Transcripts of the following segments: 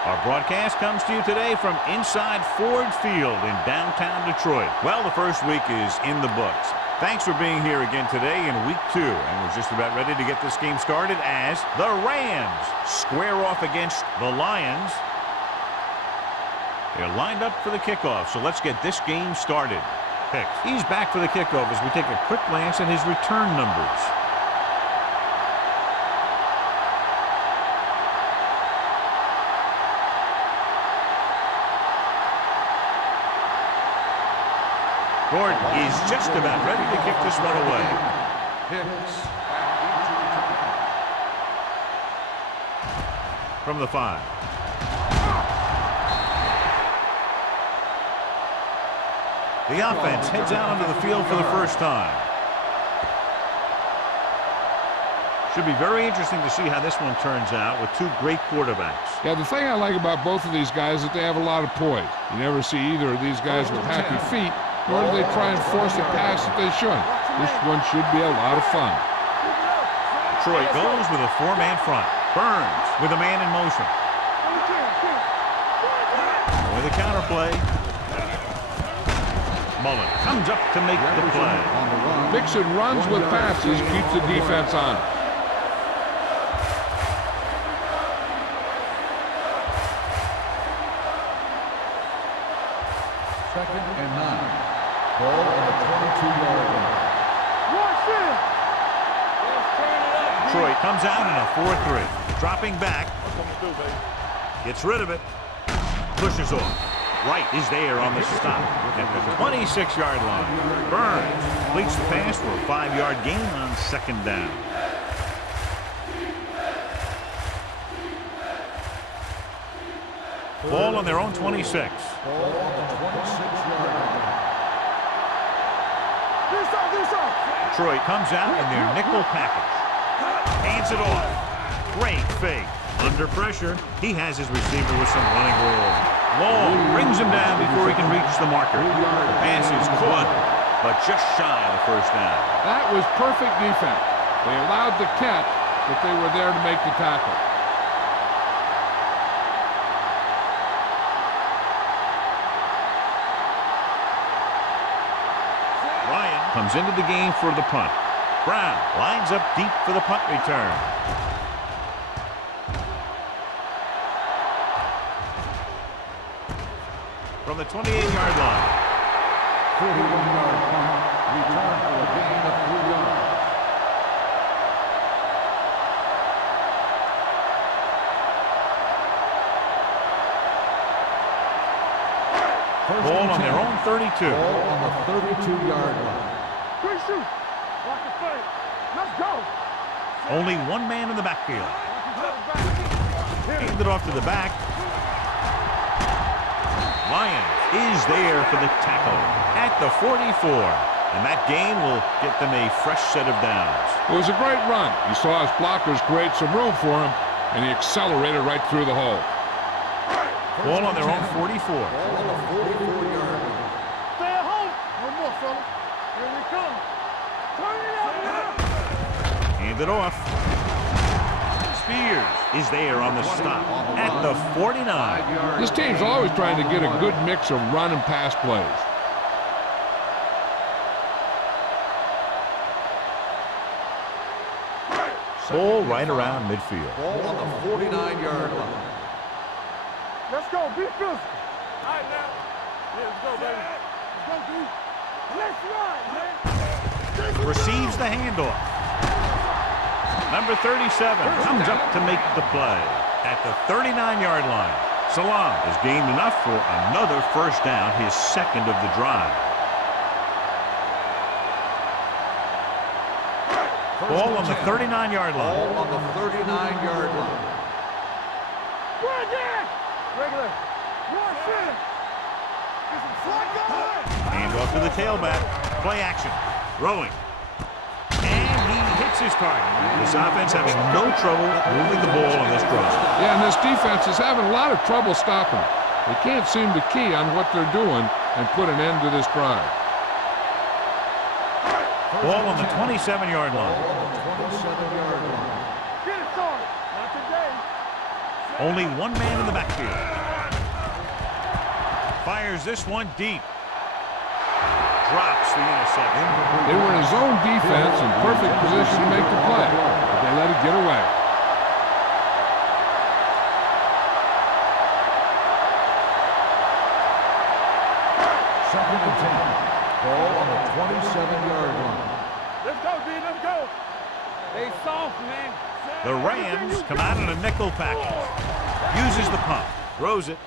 Our broadcast comes to you today from inside Ford Field in downtown Detroit. Well, the first week is in the books. Thanks for being here again today in week 2. And we're just about ready to get this game started as the Rams square off against the Lions. They're lined up for the kickoff, so let's get this game started. He's back for the kickoff as we take a quick glance at his return numbers. Gordon is just about ready to kick this one away. From the 5. The offense heads out onto the field for the first time. Should be very interesting to see how this one turns out with 2 great quarterbacks. Yeah, the thing I like about both of these guys is that they have a lot of poise. You never see either of these guys with happy feet, nor do they try and force a pass that they shouldn't. This one should be a lot of fun. Detroit goes with a 4-man front. Burns with a man in motion. With a counterplay. Mullen comes up to make the play. Mixon runs with passes, keeps the defense on. Second and 9. Ball on the 22-yard line. Detroit comes out in a 4-3. Dropping back. Gets rid of it. Pushes off. Wright is there on the stop at the 26-yard line. Burns completes the pass for a 5-yard gain on 2nd down. Ball on their own 26. Ball on the 26-yard line. Detroit comes out in their nickel package. Hands it off. Great fake. Under pressure, he has his receiver with some running room. Long brings him down before he can reach the marker. The pass is caught, but just shy of the first down. That was perfect defense. They allowed the catch, but they were there to make the tackle. Ryan comes into the game for the punt. Brown lines up deep for the punt return. From the 28-yard line. 41-yard punt. Return for a gain of 3 yards. Ball on their own 32. Ball on the 32-yard line. Quick shoot. Watch the play. Let's go. Only 1 man in the backfield. Handed off to the back. Lyons is there for the tackle at the 44. And that gain will get them a fresh set of downs. It was a great run. He saw his blockers create some room for him, and he accelerated right through the hole. Ball on their own 44. Ball on the 44-yard line. Stay at home. No more, fella. Here we come. Turn it up. Handed off. Spears is there on the stop at the 49. This team's always trying to get a good mix of run and pass plays. Ball right around midfield. Ball on the 49-yard line. Let's go. Be physical. All right, now. Let's go, baby. Let's go, dude. Let's run, man. Receives the handoff. Number 37 comes up to make the play at the 39-yard line. Salam has gained enough for another first down, his 2nd of the drive. Ball on the 39-yard line. Ball on the 39-yard line. We're there. Regular. One center. Hand off to the tailback. Play action. Throwing. And he hits his target. This offense having no trouble moving the ball on this drive. Yeah, and this defense is having a lot of trouble stopping. They can't seem to key on what they're doing and put an end to this drive. Ball on the 27-yard line. Ball on the 27-yard line. Get it started. Not today. Only one man in the backfield. Fires this one deep. Drops the interception. They were in zone defense in perfect position to make the play, but they let it get away. Second and 10. Ball on the 27-yard line. Let's go, D. Let's go. They soft, man. The Rams come out in a nickel package. Uses the pump. Throws it.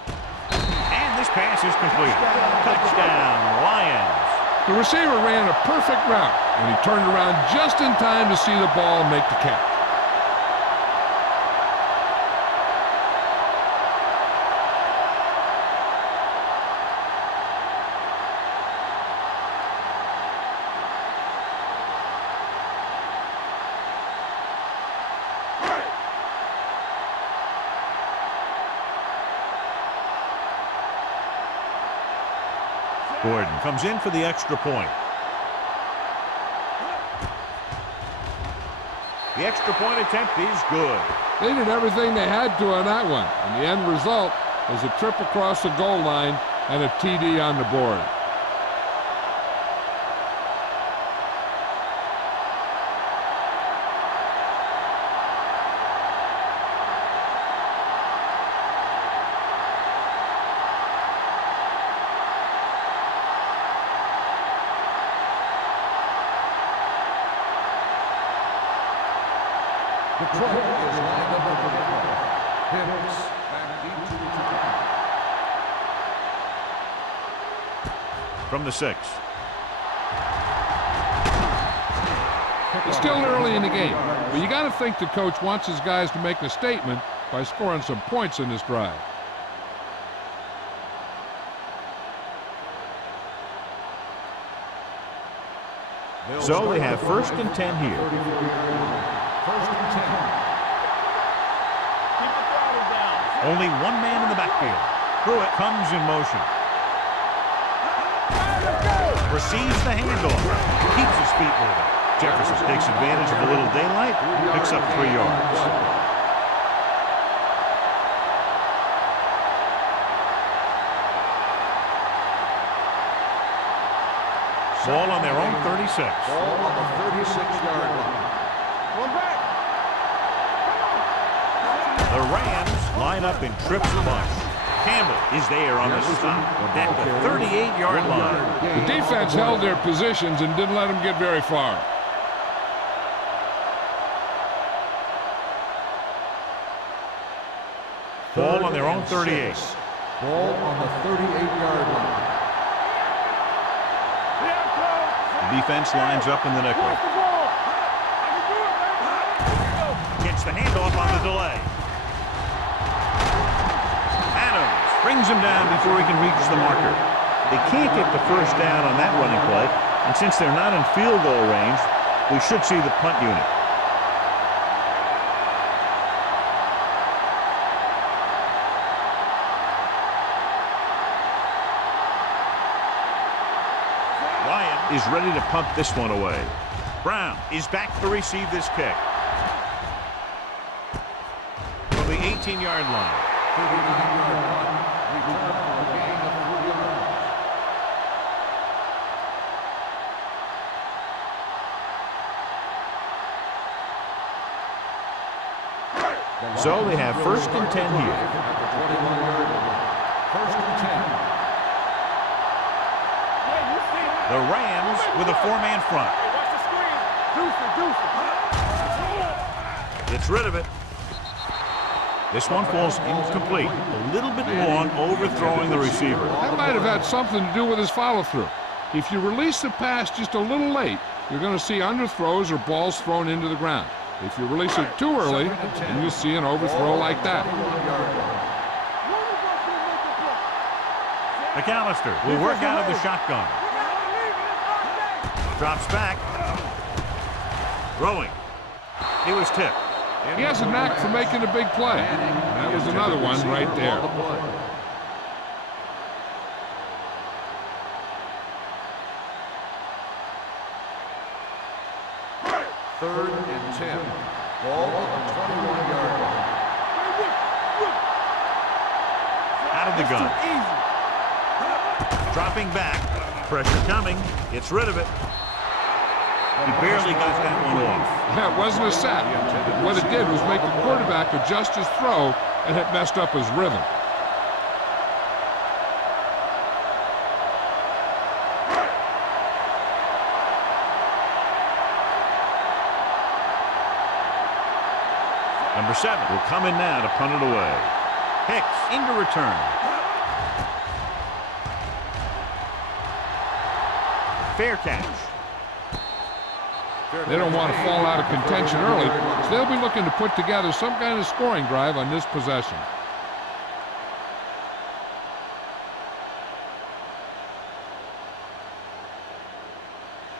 And this pass is complete. Touchdown, Lions. The receiver ran a perfect route, and he turned around just in time to see the ball and make the catch. Gordon comes in for the extra point. The extra point attempt is good. They did everything they had to on that one, and the end result is a trip across the goal line and a TD on the board. Detroit is lined up for the kickoff. Hicks back into the kickoff. From the 6. It's still early in the game, but you got to think the coach wants his guys to make a statement by scoring some points in this drive. So they have 1st and 10 here. 1st and 10. Keep the throttle down. Only one man in the backfield. Pruitt comes in motion. Receives the handoff. Keeps his feet moving. Jefferson takes advantage of a little daylight. Picks up 3 yards. Ball on their own 36. Ball on the 36-yard line. One back. The Rams line up in triple bunch. Campbell is there on the stop at the 38-yard line. The defense held their positions and didn't let them get very far. Ball on their own 38. Ball on the 38-yard line. The defense lines up in the nickel. Watch the ball. I can do it, baby. Gets the handoff on the delay. Adams brings him down before he can reach the marker. They can't get the first down on that running play, and since they're not in field goal range, we should see the punt unit. Ryan is ready to punt this one away. Brown is back to receive this kick. From the 18-yard line. 39-yard line. Return for a gain of 3 yards. So they have 1st and 10 here. At the 21-yard line. 1st and 10. Yeah, you see it. The Rams with a 4-man front. Hey, watch the screen. Deuce it. Gets rid of it. This one falls incomplete. A little bit long, overthrowing the receiver. That might have had something to do with his follow-through. If you release the pass just a little late, you're going to see underthrows or balls thrown into the ground. If you release it too early, then you'll see an overthrow like that. McAllister will work out of the shotgun. Drops back. Throwing. He was tipped. He has a knack for making a big play. That was another one right there. 3rd and 10. Ball on the 21-yard line. the gun. Dropping back. Pressure coming. Gets rid of it. He barely got that one off. Yeah, it wasn't a sack. What it did was make the quarterback adjust his throw, and it messed up his rhythm. Number 7 will come in now to punt it away. Hicks into return. Fair catch. They don't want to fall out of contention early, so they'll be looking to put together some kind of scoring drive on this possession.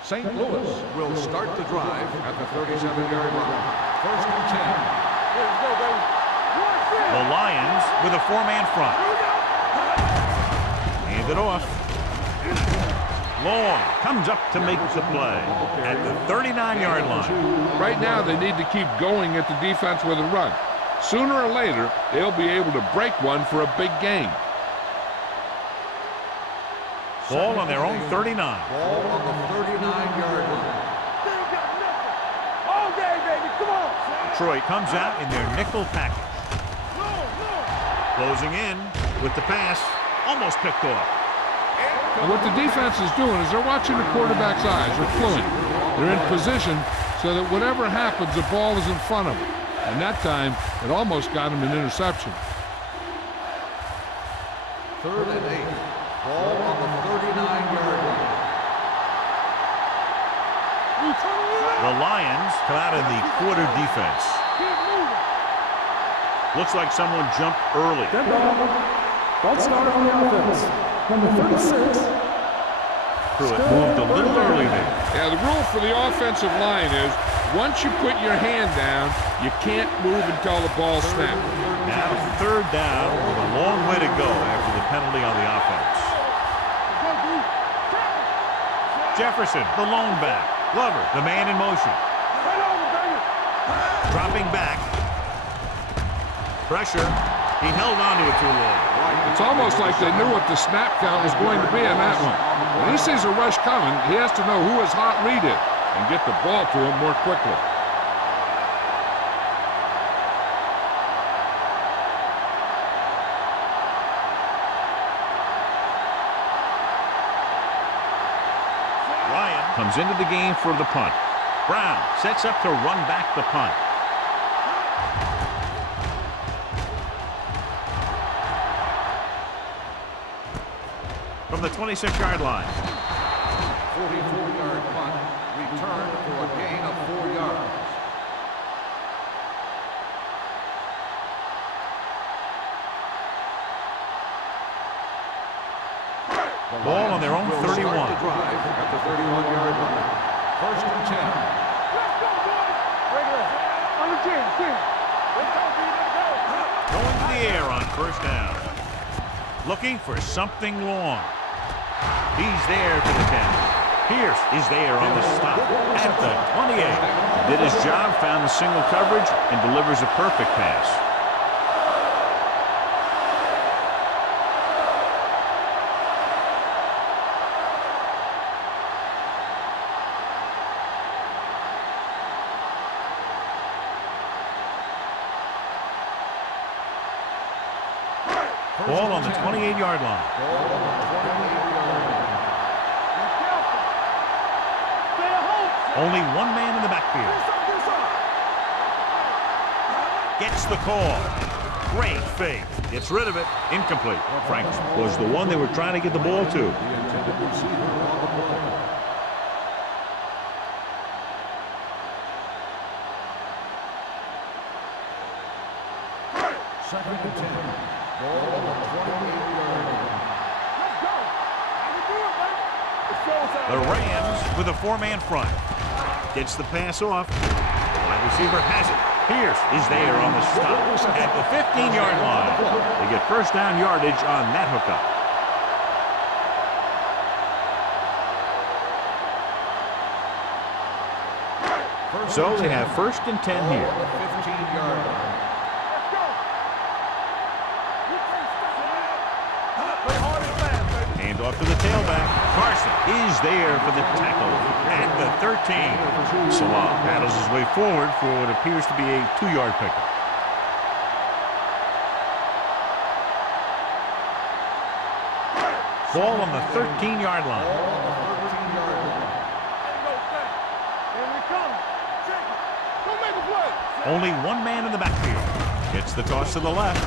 St. Louis will start the drive at the 37-yard line. First and 10. Let's go, baby. The Lions with a 4-man front. Hand it off. Long comes up to make the play at the 39-yard line. Right now, they need to keep going at the defense with a run. Sooner or later, they'll be able to break one for a big gain. Ball on their own 39. Ball on the 39-yard line. All day, baby. Come on. Detroit comes out in their nickel package. Closing in with the pass. Almost picked off. And what the defense is doing is they're watching the quarterback's eyes. They're fluent. They're in position so that whatever happens, the ball is in front of them. And that time, it almost got him an interception. Third and 8. Ball on the 39-yard line. The Lions come out in the quarter defense. Looks like someone jumped early. Dead ball. Ball start on the offense. Number 36. Pruitt moved a little early there. Yeah, the rule for the offensive line is once you put your hand down, you can't move until the ball snaps. Now third down with a long way to go after the penalty on the offense. Jefferson, the lone back. Glover, the man in motion. Dropping back. Pressure. He held on to it too long. It's almost like they knew what the snap count was going to be in that one. When he sees a rush coming, he has to know who his hot read is and get the ball to him more quickly. Ryan comes into the game for the punt. Brown sets up to run back the punt. From the 26-yard line. 44-yard punt. Return for a gain of 4 yards. Ball on their own 31. Start the drive at the 31-yard line. First and 10. Let's go, boys. Break it up. On the 10. Let's go, B. Let's go. Going to the air on first down. Looking for something long. He's there to the 10. Pierce is there on the stop at the 28. Did his job, found the single coverage, and delivers a perfect pass. Ball on the 28-yard line. Ball on the 28-yard line. Only one man in the backfield. Gets the call. Great fake. Gets rid of it. Incomplete. Franks was the one they were trying to get the ball to. The intended receiver on the play. Second and 10. Ball on the 28-yard line. The Rams with a 4-man front. Gets the pass off. The wide receiver has it. Pierce is there on the stop at the 15-yard line. They get first down yardage on that hookup. So they have first and 10 here. Ball on the 15-yard line. off to the tailback. Carson is there for the tackle at the 13. Salah battles his way forward for what appears to be a 2-yard pickup. Ball on the 13-yard line. Only one man in the backfield. Gets the toss to the left.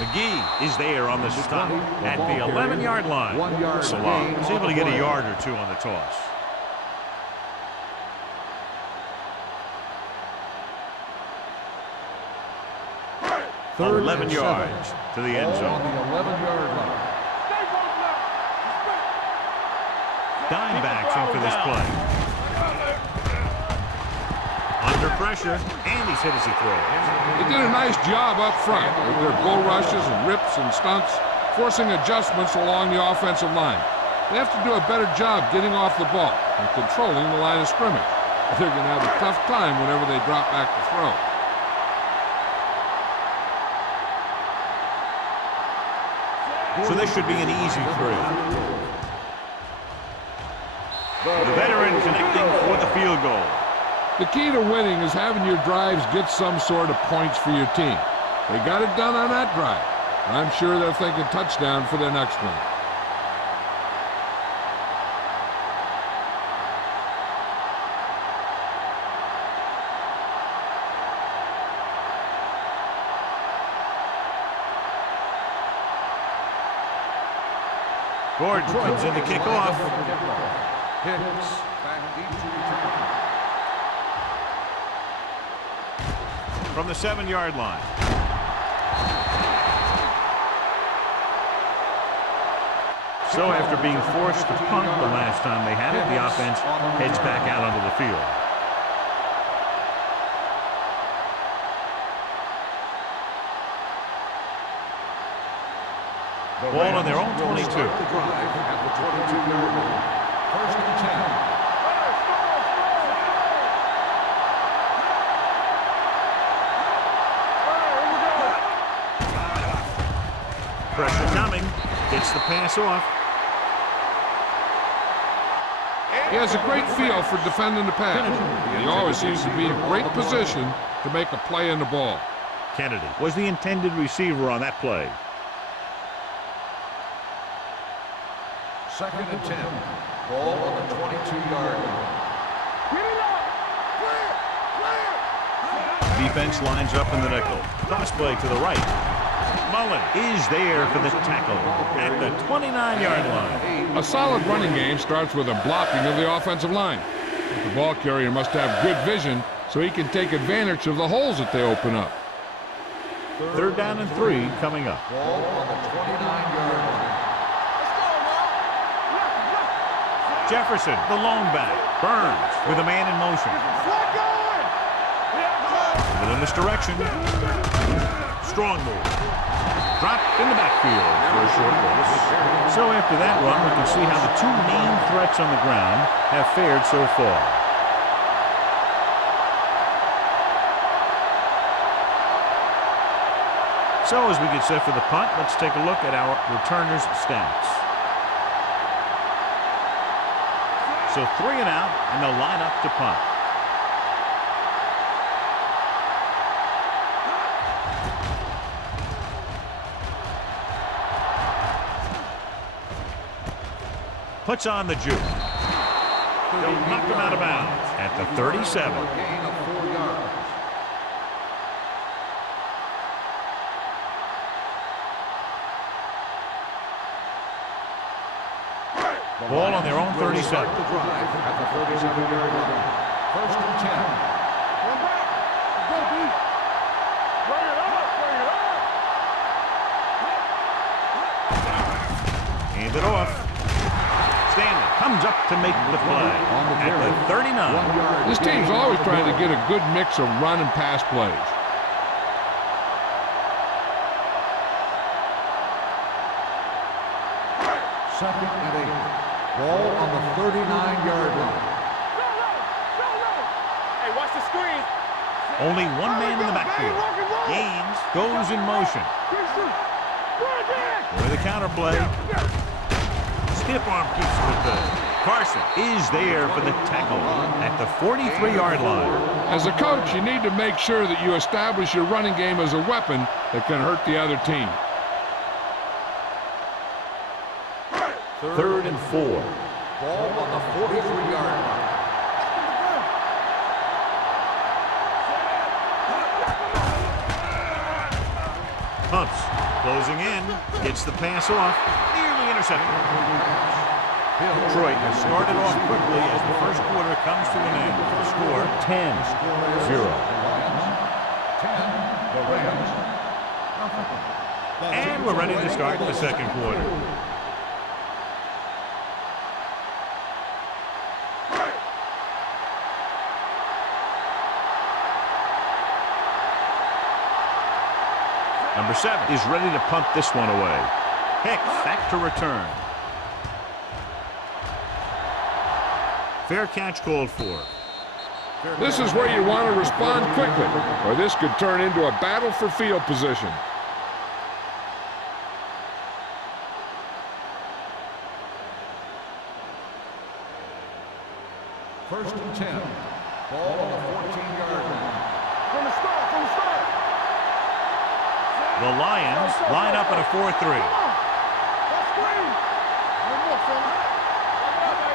McGee is there on the stop at the 11-yard line. Salah is able to get a yard or two on the toss. Third 11 and yards 7. to the end Ball on zone. the 11-yard line. Dime backs in for this play. Under pressure, and he's hit as he throws. They did a nice job up front with their bull rushes and rips and stunts, forcing adjustments along the offensive line. They have to do a better job getting off the ball and controlling the line of scrimmage. They're going to have a tough time whenever they drop back to throw. So this should be an easy throw. The veteran connecting for the field goal. The key to winning is having your drives get some sort of points for your team. They got it done on that drive. I'm sure they're thinking touchdown for their next one. Gordon comes in to kick off. Hicks back deep to return. From the 7-yard line. So after being forced to punt the last time they had it, the offense heads back out onto the field. Ball on their own 22. The drive at the 22-yard line. First and 10. Pressure coming. Gets the pass off. He has a great feel for defending the pass. He always seems to be in great position to make a play in the ball. Kennedy was the intended receiver on that play. Second and 10. Ball on the 22-yard line. Defense lines up in the nickel. Toss play to the right. Mullen is there for the tackle at the 29-yard line. A solid running game starts with a blocking of the offensive line. The ball carrier must have good vision so he can take advantage of the holes that they open up. Third down and 3 coming up. Ball on the 29-yard line. Jefferson, the lone back. Burns with a man in motion. With a misdirection. Strong move. Dropped in the backfield for a short loss. So after that run, we can see how the two main threats on the ground have fared so far. So as we get set for the punt, let's take a look at our returners' stats. So 3 and out, and they'll line up to punt. Puts on the juke. They'll knock him out of bounds at the 37. Gain of 4 yards. Ball on their own 37. Start the drive at the 37-yard line. First and 10. Hand it off. Stanley comes up to make the play at the 39. This team's always trying to get a good mix of run and pass plays. Second and 8. Ball on the 39-yard line. Hey, watch the screen. Only one man in the backfield. Gaines goes in motion. With a counter play. Stiff arm keeps him at bay. Carson is there for the tackle at the 43-yard line. As a coach, you need to make sure that you establish your running game as a weapon that can hurt the other team. 3rd and 4. Ball on the 43-yard line. Pumps, closing in, gets the pass off, nearly intercepted. Detroit has started off quickly as the first quarter comes to an end. The score, 10-0. And we're ready to start the second quarter. Number 7 is ready to punt this one away. Hicks back to return. Fair catch called for. This is where you want to respond quickly, or this could turn into a battle for field position. First and 10. Ball on the 14-yard line. From the start. The Lions line up in a 4-3. That's green. One more, fella.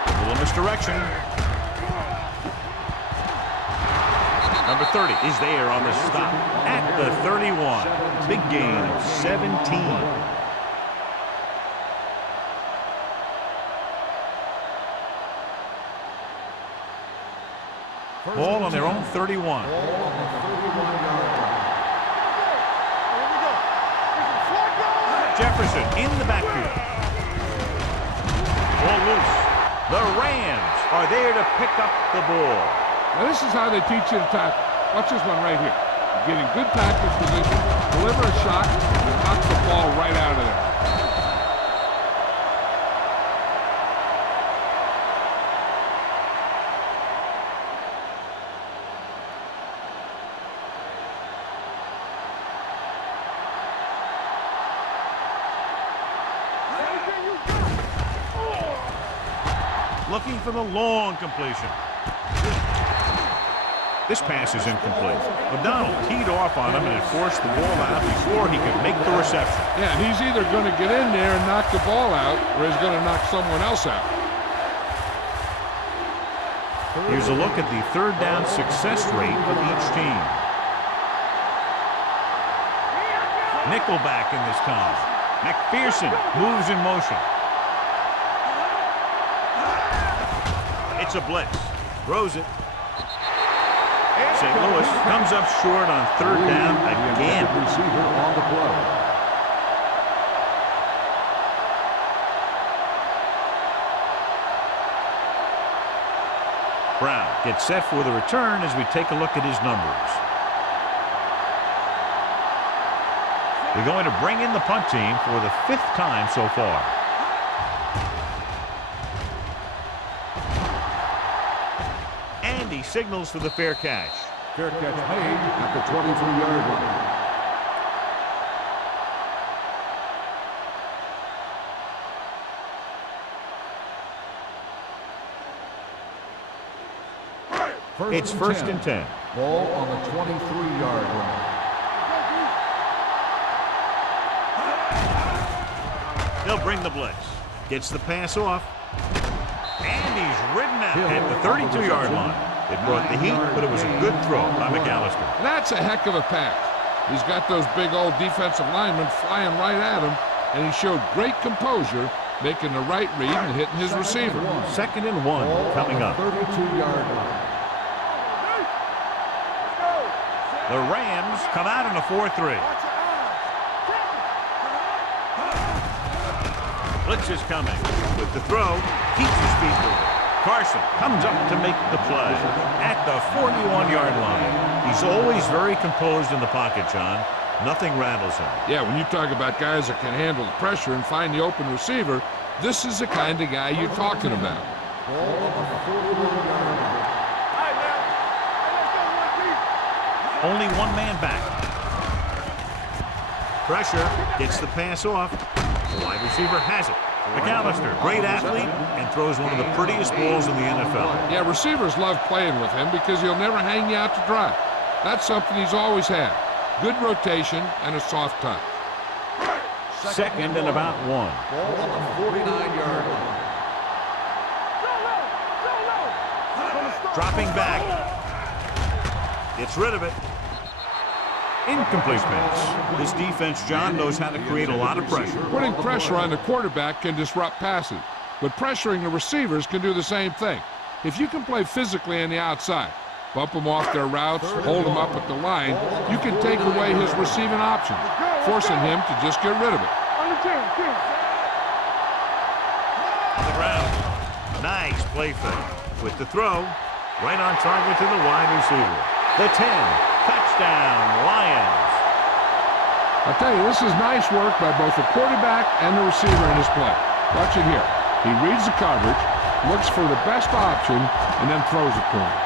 A little misdirection. Number 30 is there on the stop at the 31. Big gain of 17. Ball on their own 31. Jefferson in the backfield. Ball loose. The Rams are there to pick up the ball. Now this is how they teach you to tackle. Watch this one right here. Get in good tackle position, deliver a shot, and knock the ball right out of there. Looking for the long completion. This pass is incomplete. O'Donnell teed off on him and had forced the ball out before he could make the reception. Yeah, he's either going to get in there and knock the ball out, or he's going to knock someone else out. Here's a look at the third down success rate of each team. Nickelback in this time. McPherson moves in motion. It's a blitz. Throws it. St. Louis comes up short on third down again. Receiver on the play. Brown gets set for the return as we take a look at his numbers. They're going to bring in the punt team for the 5th time so far. And he signals for the fair catch. Fair catch made at the 23-yard line. It's first and 10. Ball on the 23-yard line. They'll bring the blitz. Gets the pass off. And he's ridden out at the 32-yard line. It brought the heat, but it was a good throw by McAllister. That's a heck of a pass. He's got those big old defensive linemen flying right at him, and he showed great composure, making the right read and hitting his receiver. 2nd and 1 coming up. 32-yard line. The Rams come out in a 4-3. Blitz is coming. With the throw, keeps his feet moving. Carson comes up to make the play at the 41-yard line. He's always very composed in the pocket, John. Nothing rattles him. Yeah, when you talk about guys that can handle the pressure and find the open receiver, this is the kind of guy you're talking about. Only one man back. Pressure gets the pass off. The wide receiver has it. McAllister, great athlete, and throws one of the prettiest balls in the NFL. Yeah, receivers love playing with him because he'll never hang you out to dry. That's something he's always had. Good rotation and a soft touch. Second and about 1. Ball on the 49-yard line. Dropping back. Gets rid of it. Incomplete pass. This defense, John, knows how to create a lot of pressure. Putting pressure on the quarterback can disrupt passes, but pressuring the receivers can do the same thing. If you can play physically on the outside, bump them off their routes, hold them up at the line, you can take away his receiving options, forcing him to just get rid of it. On the ground. Nice play fake. With the throw, right on target to the wide receiver. The 10. Touchdown, Lions. I'll tell you, this is nice work by both the quarterback and the receiver in his play. Watch it here. He reads the coverage, looks for the best option, and then throws it to him.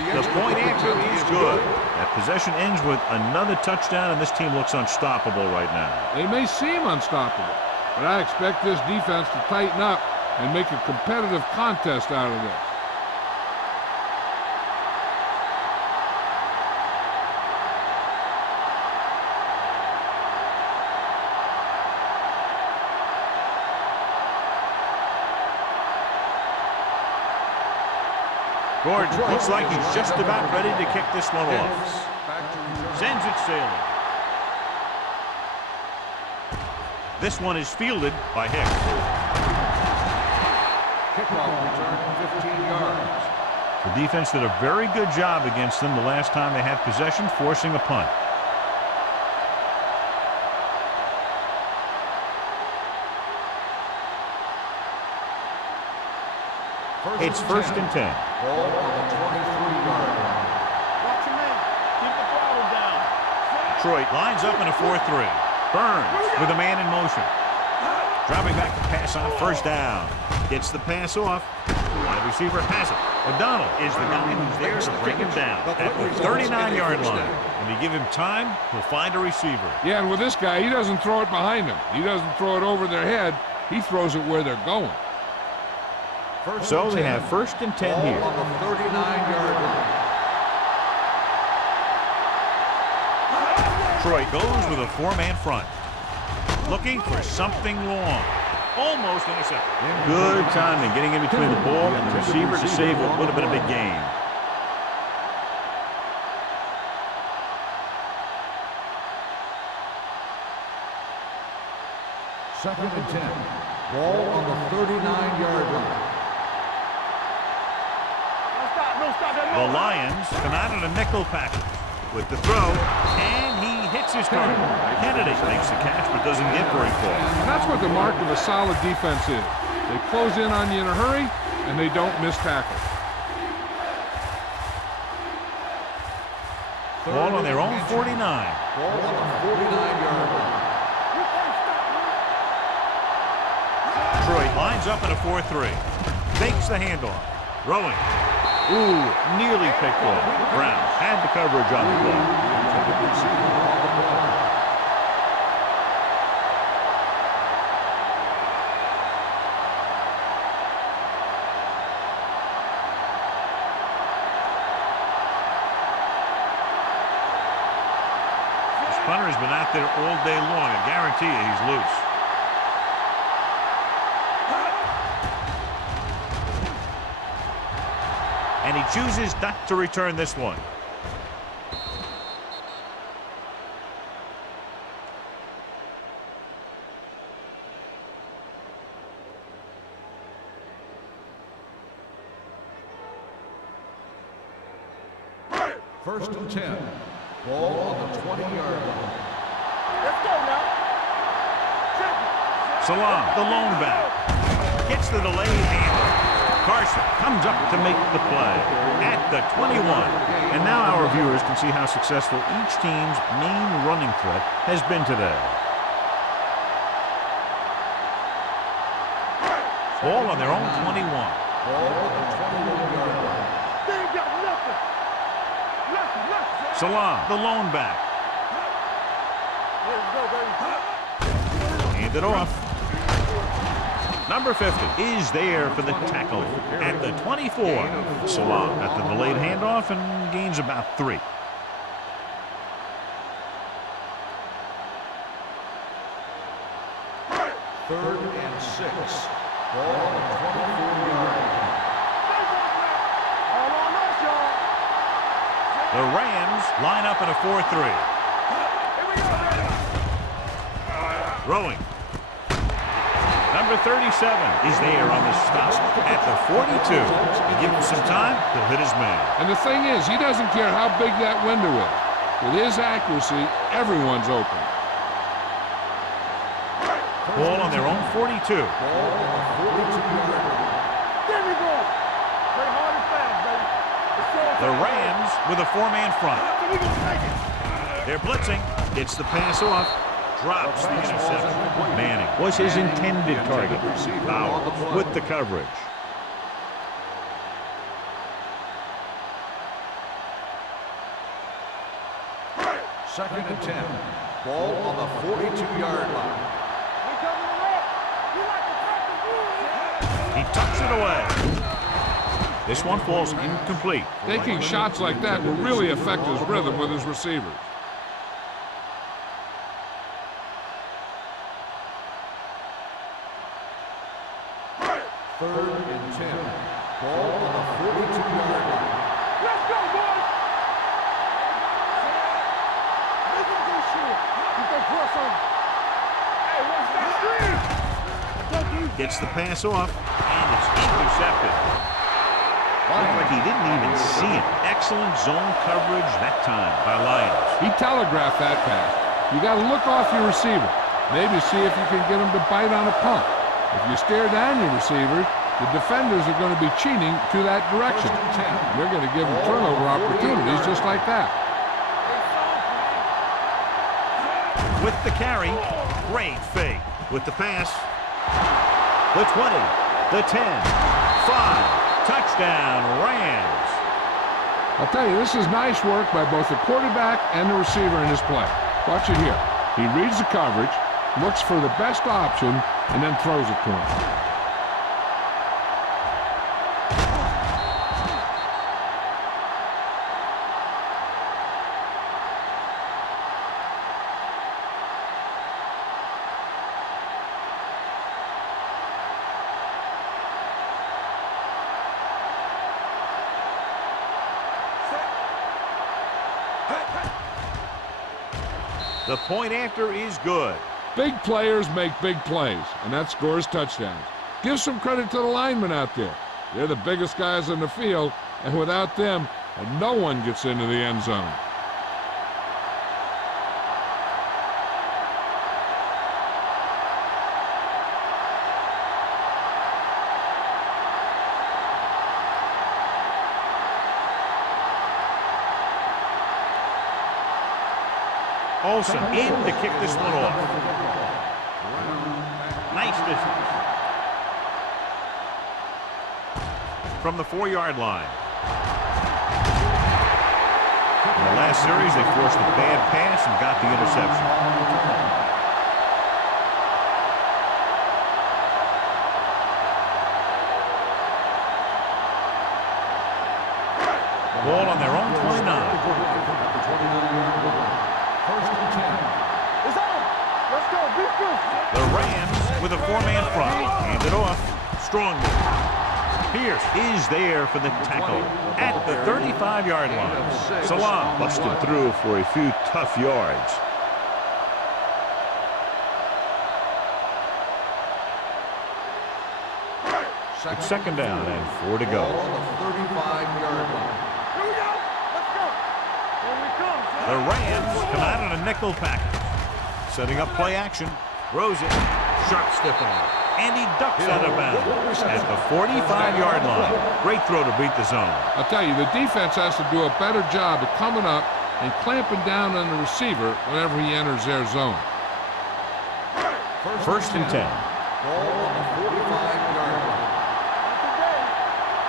The point answer is good. That possession ends with another touchdown, and this team looks unstoppable right now. They may seem unstoppable, but I expect this defense to tighten up and make a competitive contest out of this. Gordon looks like he's just about ready to kick this one off. Sends it sailing. This one is fielded by Hicks. Kickoff return, 15 yards. The defense did a very good job against them the last time they had possession, forcing a punt. It's first and 10. Ball on the 23-yard line. Watch your man. Keep the throttle down. Detroit lines up in a 4-3. Burns with a man in motion. Dropping back to pass on first down. Gets the pass off. Wide receiver has it. O'Donnell is the guy who's there to bring him down at the 39-yard line. When you give him time, he'll find a receiver. Yeah, and with this guy, he doesn't throw it behind him. He doesn't throw it over their head. He throws it where they're going. So they have first and 10 Ball here. on the 39-yard line. Detroit goes with a four-man front. Looking for something long. Almost intercepted. Good timing, getting in between the ball and the receiver to save what would have been a big gain. Second and 10. Ball on the 39-yard line. The Lions come out in a nickel package with the throw, and he hits his target. Kennedy makes the catch but doesn't get very far. And that's what the mark of a solid defense is. They close in on you in a hurry, and they don't miss tackles. Ball on their own 49. Ball on the 49-yard line. Detroit lines up in a 4-3. Fakes the handoff. Throwing. Ooh, nearly picked off. Brown had the coverage on the play. This punter has been out there all day long. I guarantee you he's loose. And he chooses not to return this one. First and 10. Ball on the 20-yard line. Let's go now. Check it. Salam, the lone back. Gets the delayed handoff. Carson comes up to make the play at the 21. And now our viewers can see how successful each team's main running threat has been today. Ball on their own 21. Ball on the 21-yard line. They ain't got nothing. Nothing. Salam, the lone back. Let's go, baby. Hand it off. Number 50 is there for the tackle at the 24. Salam at the delayed handoff and gains about 3. Third and 6. Ball on the 24-yard line. All on us, y'all. The Rams line up in a 4-3. Here we go, baby. Throwing. Number 37 is there on the stop at the 42. Give him some time, he'll hit his man. And the thing is, he doesn't care how big that window is. With his accuracy, everyone's open. Ball on their own 42. Ball on the 42-yard line. There we go. Play hard and fast, baby. The Rams with a 4-man front. We gonna take it. They're blitzing. Gets the pass off. Drops the interception. Manning was his intended target. Bauer with the coverage. Second and 10. Ball on the 42-yard line. We coming to work. You like to practice rules. He tucks it away. This one falls incomplete. Taking shots like that will really affect his rhythm with his receivers. Third and 10. Ball on the 42-yard line. Let's go, boys. They gonna do shit. You can press on. Hey, what's that screen? Gets the pass off, and it's intercepted. Looked like he didn't even see it. Excellent zone coverage that time by Lions. He telegraphed that pass. You got to look off your receiver. Maybe see if you can get him to bite on a pump. If you stare down your receiver, the defenders are going to be cheating to that direction. You're going to give them turnover opportunities just like that. With the carry, great fake. With the pass, the 20, the 10, 5, touchdown Rams. I'll tell you, this is nice work by both the quarterback and the receiver in his play. Watch it here. He reads the coverage, looks for the best option, and then throws it to him. The point after is good. Big players make big plays, and that scores touchdowns. Give some credit to the linemen out there. They're the biggest guys in the field, and without them, no one gets into the end zone. Olsen in to kick this one off. Nice distance. From the 4-yard line. In the last series, they forced a bad pass and got the interception. Ball on their own 29. First and 10. It's on. Let's go. Be good. The Rams with a 4-man front. Hand it off. Strong move. Pierce is there for the tackle at the 35-yard line. Salam busted through for a few tough yards. It's second down and 4 to go. Ball on the 35-yard line. Here we go. Let's go. Here we come. The Rams come out in a nickel package. Setting up play action. Throws it. Sharp stiff arm. And he ducks out of bounds at the 45-yard line. Great throw to beat the zone. I'll tell you, the defense has to do a better job of coming up and clamping down on the receiver whenever he enters their zone. First and 10. Ball on the 45-yard line.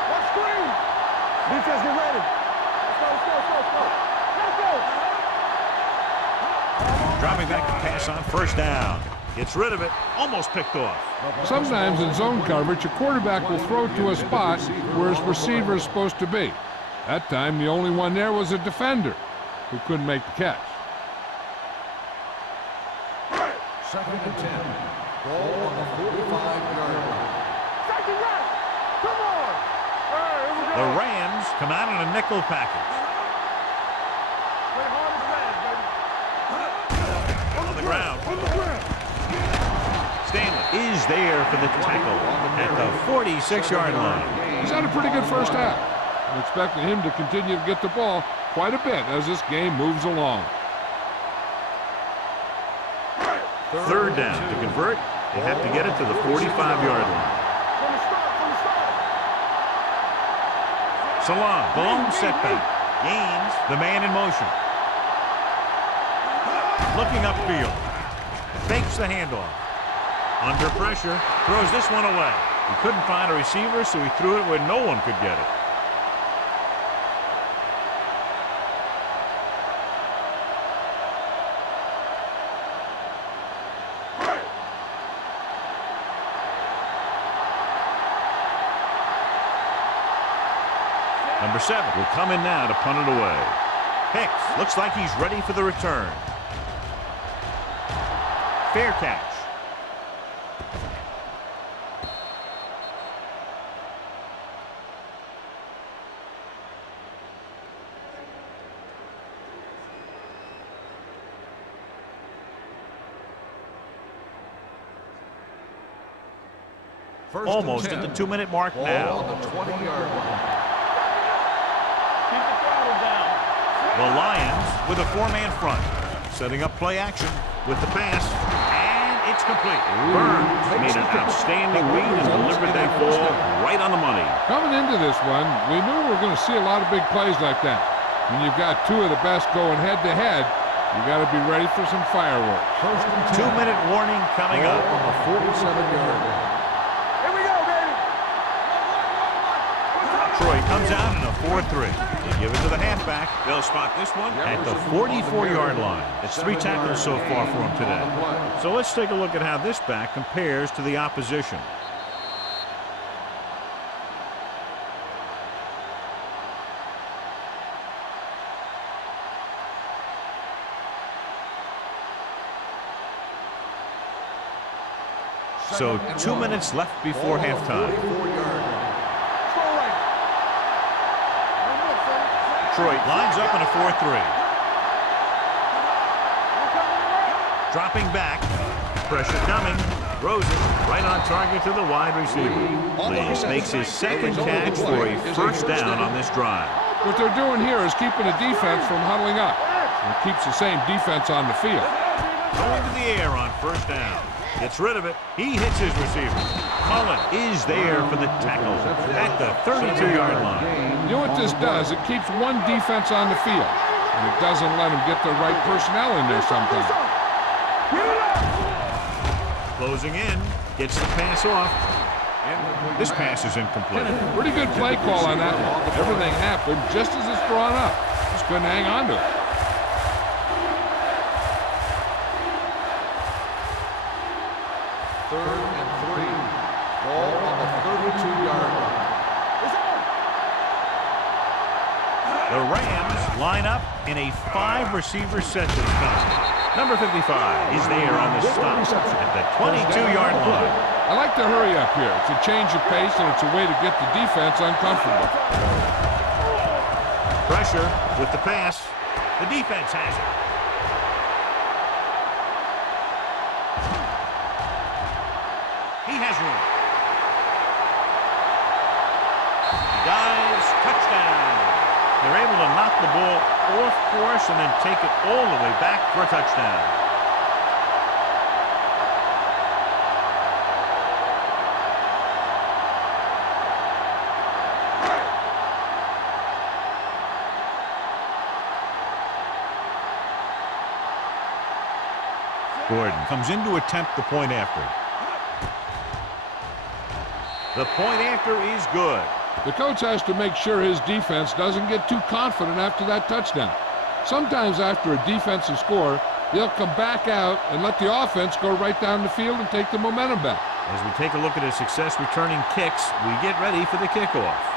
Let's screen. Defense, get ready. Let's go. Dropping back to pass on first down. Gets rid of it. Almost picked off. Sometimes in zone coverage, a quarterback will throw to a spot where his receiver is supposed to be. That time, the only one there was a defender who couldn't make the catch. Second and 10. Ball on the 45-yard line. Second right. Come on. All right, here we go. The Rams come out in a nickel package. Play hard and fast, baby. On the ground. On the ground. Stanley is there for the tackle at the 46-yard line. He's had a pretty good first half. I'm expecting him to continue to get the ball quite a bit as this game moves along. Third down to convert. They have to get it to the 45-yard line. From the start. Salon, the lone setback. Gains the man in motion. Looking upfield. Fakes the handoff. Under pressure, throws this one away. He couldn't find a receiver, so he threw it where no one could get it. Number 7 will come in now to punt it away. Hicks looks like he's ready for the return. Fair catch. Almost at the 2-minute mark now. On the 20-yard line. Keep the throttle down. The Lions with a 4-man front. Setting up play action with the pass. And it's complete. Burns made an outstanding read and delivered that ball right on the money. Coming into this one, we knew we were going to see a lot of big plays like that. When you've got two of the best going head-to-head, you got to be ready for some fireworks. First and 10. 2-minute warning coming Ball up. on the 47-yard line. Here we go, baby. Troy comes out in a 4-3. They give it to the halfback. They'll spot this one at the 44-yard line. It's 3 tackles so far for him today. So let's take a look at how this back compares to the opposition. So 2 minutes left before halftime. Detroit lines up in a 4-3. Dropping back. Pressure coming. Rosen right on target to the wide receiver. Lee makes his second catch for a first down on this drive. What they're doing here is keeping the defense from huddling up. And it keeps the same defense on the field. Going to the air on first down. Gets rid of it. He hits his receiver. Mullen is there for the tackle at the 32-yard line. You know what this does? It keeps one defense on the field. And it doesn't let them get the right personnel in there sometimes. Closing in. Gets the pass off. This pass is incomplete. Pretty good play call on that one. Everything happened just as it's drawn up. Just couldn't hang on to it. Third and 3. Ball on the 32-yard line. The Rams line up in a 5-receiver set this time. Number 55 is there on the stop at the 22-yard line. I like to hurry up here. It's a change of pace, and it's a way to get the defense uncomfortable. Pressure with the pass. The defense has it. He has room. Dives, touchdown. They're able to knock the ball off course and then take it all the way back for a touchdown. Gordon comes in to attempt the point after. The point after is good. The coach has to make sure his defense doesn't get too confident after that touchdown. Sometimes after a defensive score, they'll come back out and let the offense go right down the field and take the momentum back. As we take a look at his success returning kicks, we get ready for the kickoff.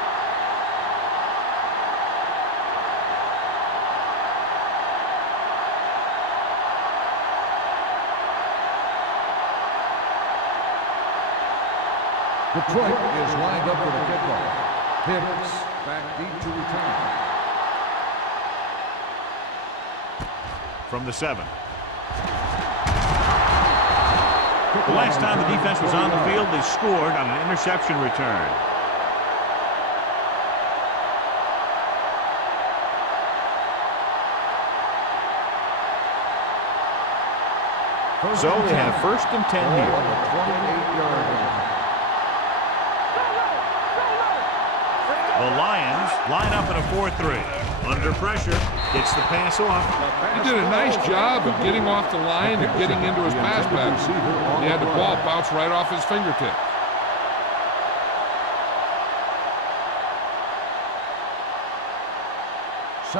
Detroit is lined up for the kickoff. Hicks back deep to return. From the 7. The last time the defense was on the field, they scored on an interception return. So they have 1st and 10 here. On the 28-yard line. The Lions line up in a 4-3. Under pressure, gets the pass off. He did a nice job of getting off the line and getting into his pass pattern. He had the ball bounce right off his fingertips.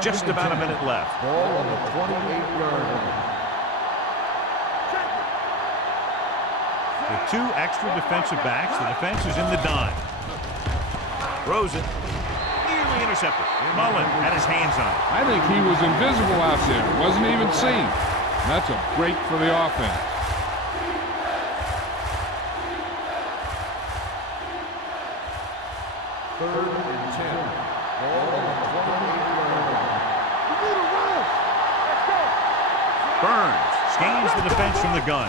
Just about a minute left. Ball on the 28-yard line. With 2 extra defensive backs, the defense is in the dime. Throws it. Nearly intercepted. Mullen had his hands on it. I think he was invisible out there. Wasn't even seen. That's a break for the offense. Third and 10. Ball on the 28-yard line. Burns scans the defense from the gun.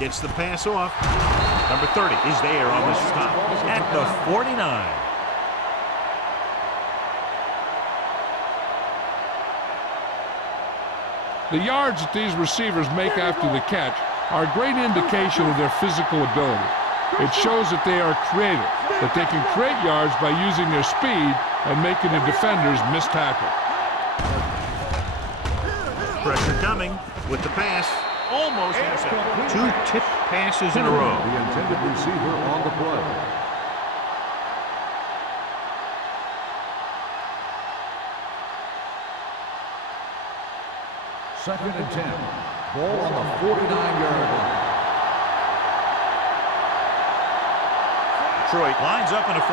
Gets the pass off. Number 30 is there on the stop at the 49. The yards that these receivers make after the catch are a great indication of their physical ability. It shows that they are creative, that they can create yards by using their speed and making the defenders miss tackle. Pressure coming with the pass. Almost intercepted. 2 tipped passes in a row. The intended receiver on the play. Second and 10. Ball on the 49-yard line. Detroit lines up in a 4-3.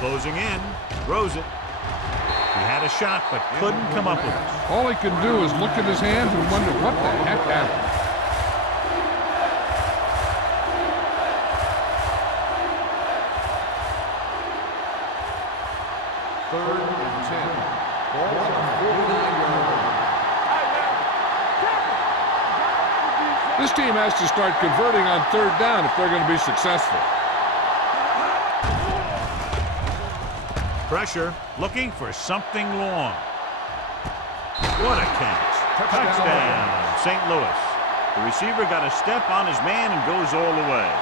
Closing in. Throws it. He had a shot, but couldn't come up with it. All he can do is look at his hands and wonder what the heck happened. Third and 10. Ball on the 49-yard line. This team has to start converting on 3rd down if they're going to be successful. Pressure, looking for something long. What a catch. Touchdown, St. Louis. The receiver got a step on his man and goes all the way.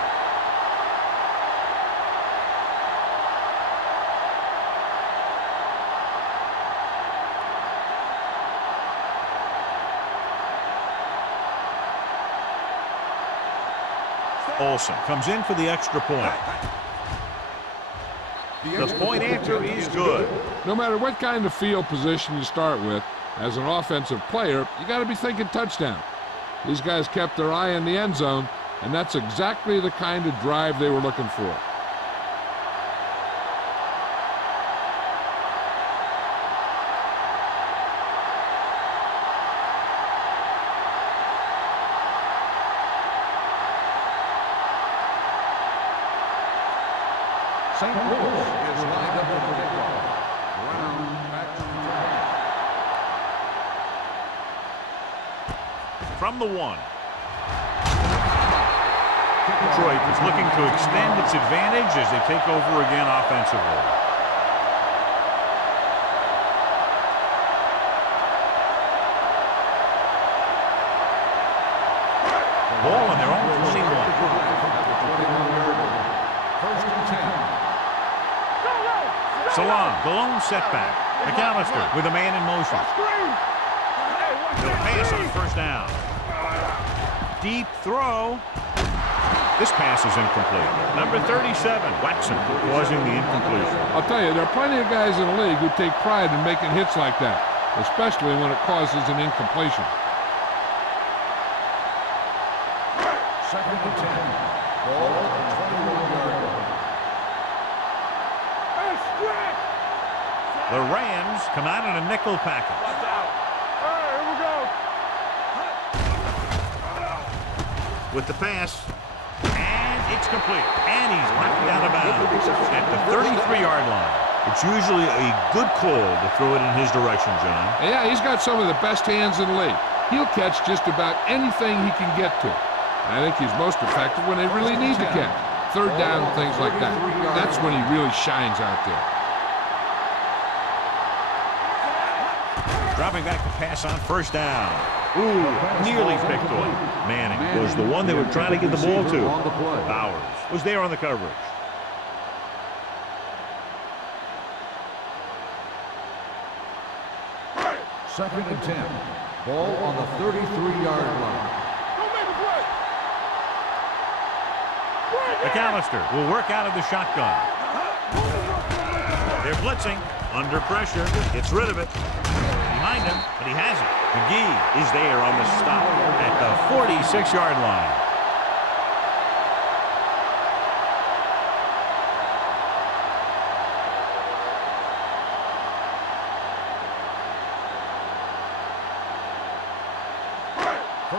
Olsen comes in for the extra point. The point after is good. No matter what kind of field position you start with, as an offensive player, you got to be thinking touchdown. These guys kept their eye on the end zone, and that's exactly the kind of drive they were looking for. St. Louis is lined up for the kickoff. Brown back to return. From the 1. Detroit is looking to extend its advantage as they take over again offensively. Ball on their own 21. First and 10. Salon, the lone setback. McAllister with a man in motion. He'll pass on first down. Deep throw. This pass is incomplete. Number 37, Watson, causing the incompletion. I'll tell you, there are plenty of guys in the league who take pride in making hits like that, especially when it causes an incompletion. Second and 10. Ball at the 21-yard line. The Rams come out in a nickel package. Watch out. All right, here we go. With the pass, and it's complete. And he's knocked out of bounds at the 33-yard line. It's usually a good call to throw it in his direction, John. Yeah, he's got some of the best hands in the league. He'll catch just about anything he can get to. I think he's most effective when they really need to catch. Third down and things like that. That's when he really shines out there. Dropping back to pass on first down. Ooh, nearly picked off. Manning was the one they were trying to get the ball to. Bowers was there on the coverage. Second and 10. Ball on the 33-yard line. McAllister will work out of the shotgun. They're blitzing. Under pressure. Gets rid of it. Behind him, but he has it. McGee is there on the stop at the 46-yard line.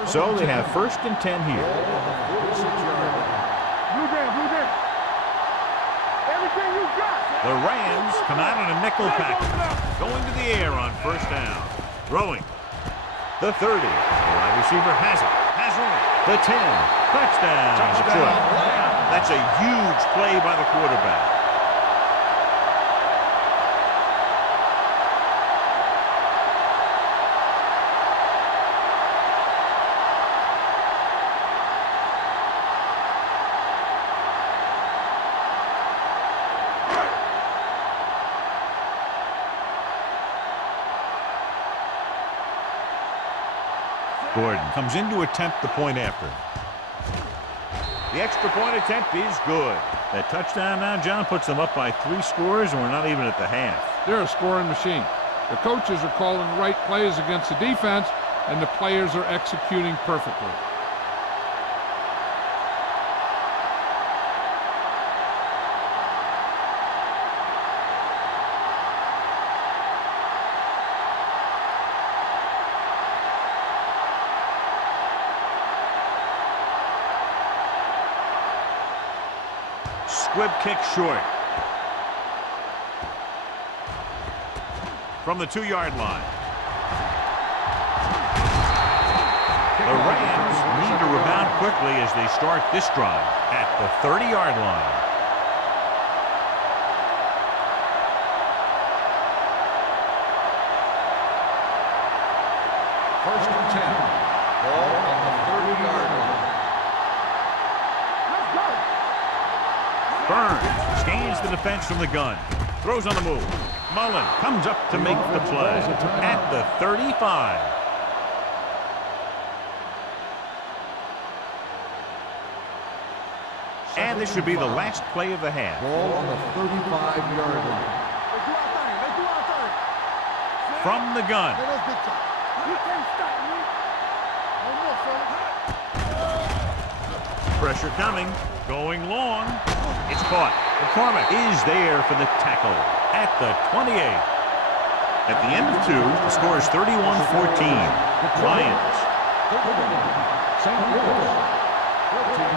So they have first and 10 here. Everything you got. The Rams come out in a nickel package. Going to the air on first down. Throwing. The 30. The wide receiver has it. Has room. The 10. Touchdown. Detroit. That's a huge play by the quarterback. Gordon comes in to attempt the point after. The extra point attempt is good. That touchdown now, John, puts them up by 3 scores, and we're not even at the half. They're a scoring machine. The coaches are calling the right plays against the defense, and the players are executing perfectly. Squib kick short. From the 2-yard line. The Rams need to rebound quickly as they start this drive at the 30-yard line. First and 10. Ball on the 30-yard line. Burns scans the defense from the gun. Throws on the move. Mullen comes up to make the play at the 35. And this should be the last play of the half. Ball on the 35-yard line. From the gun. Pressure coming. Going long. It's caught. McCormick is there for the tackle at the 28. At the end of 2, the score is 31-14. Lions. St. Louis. 14.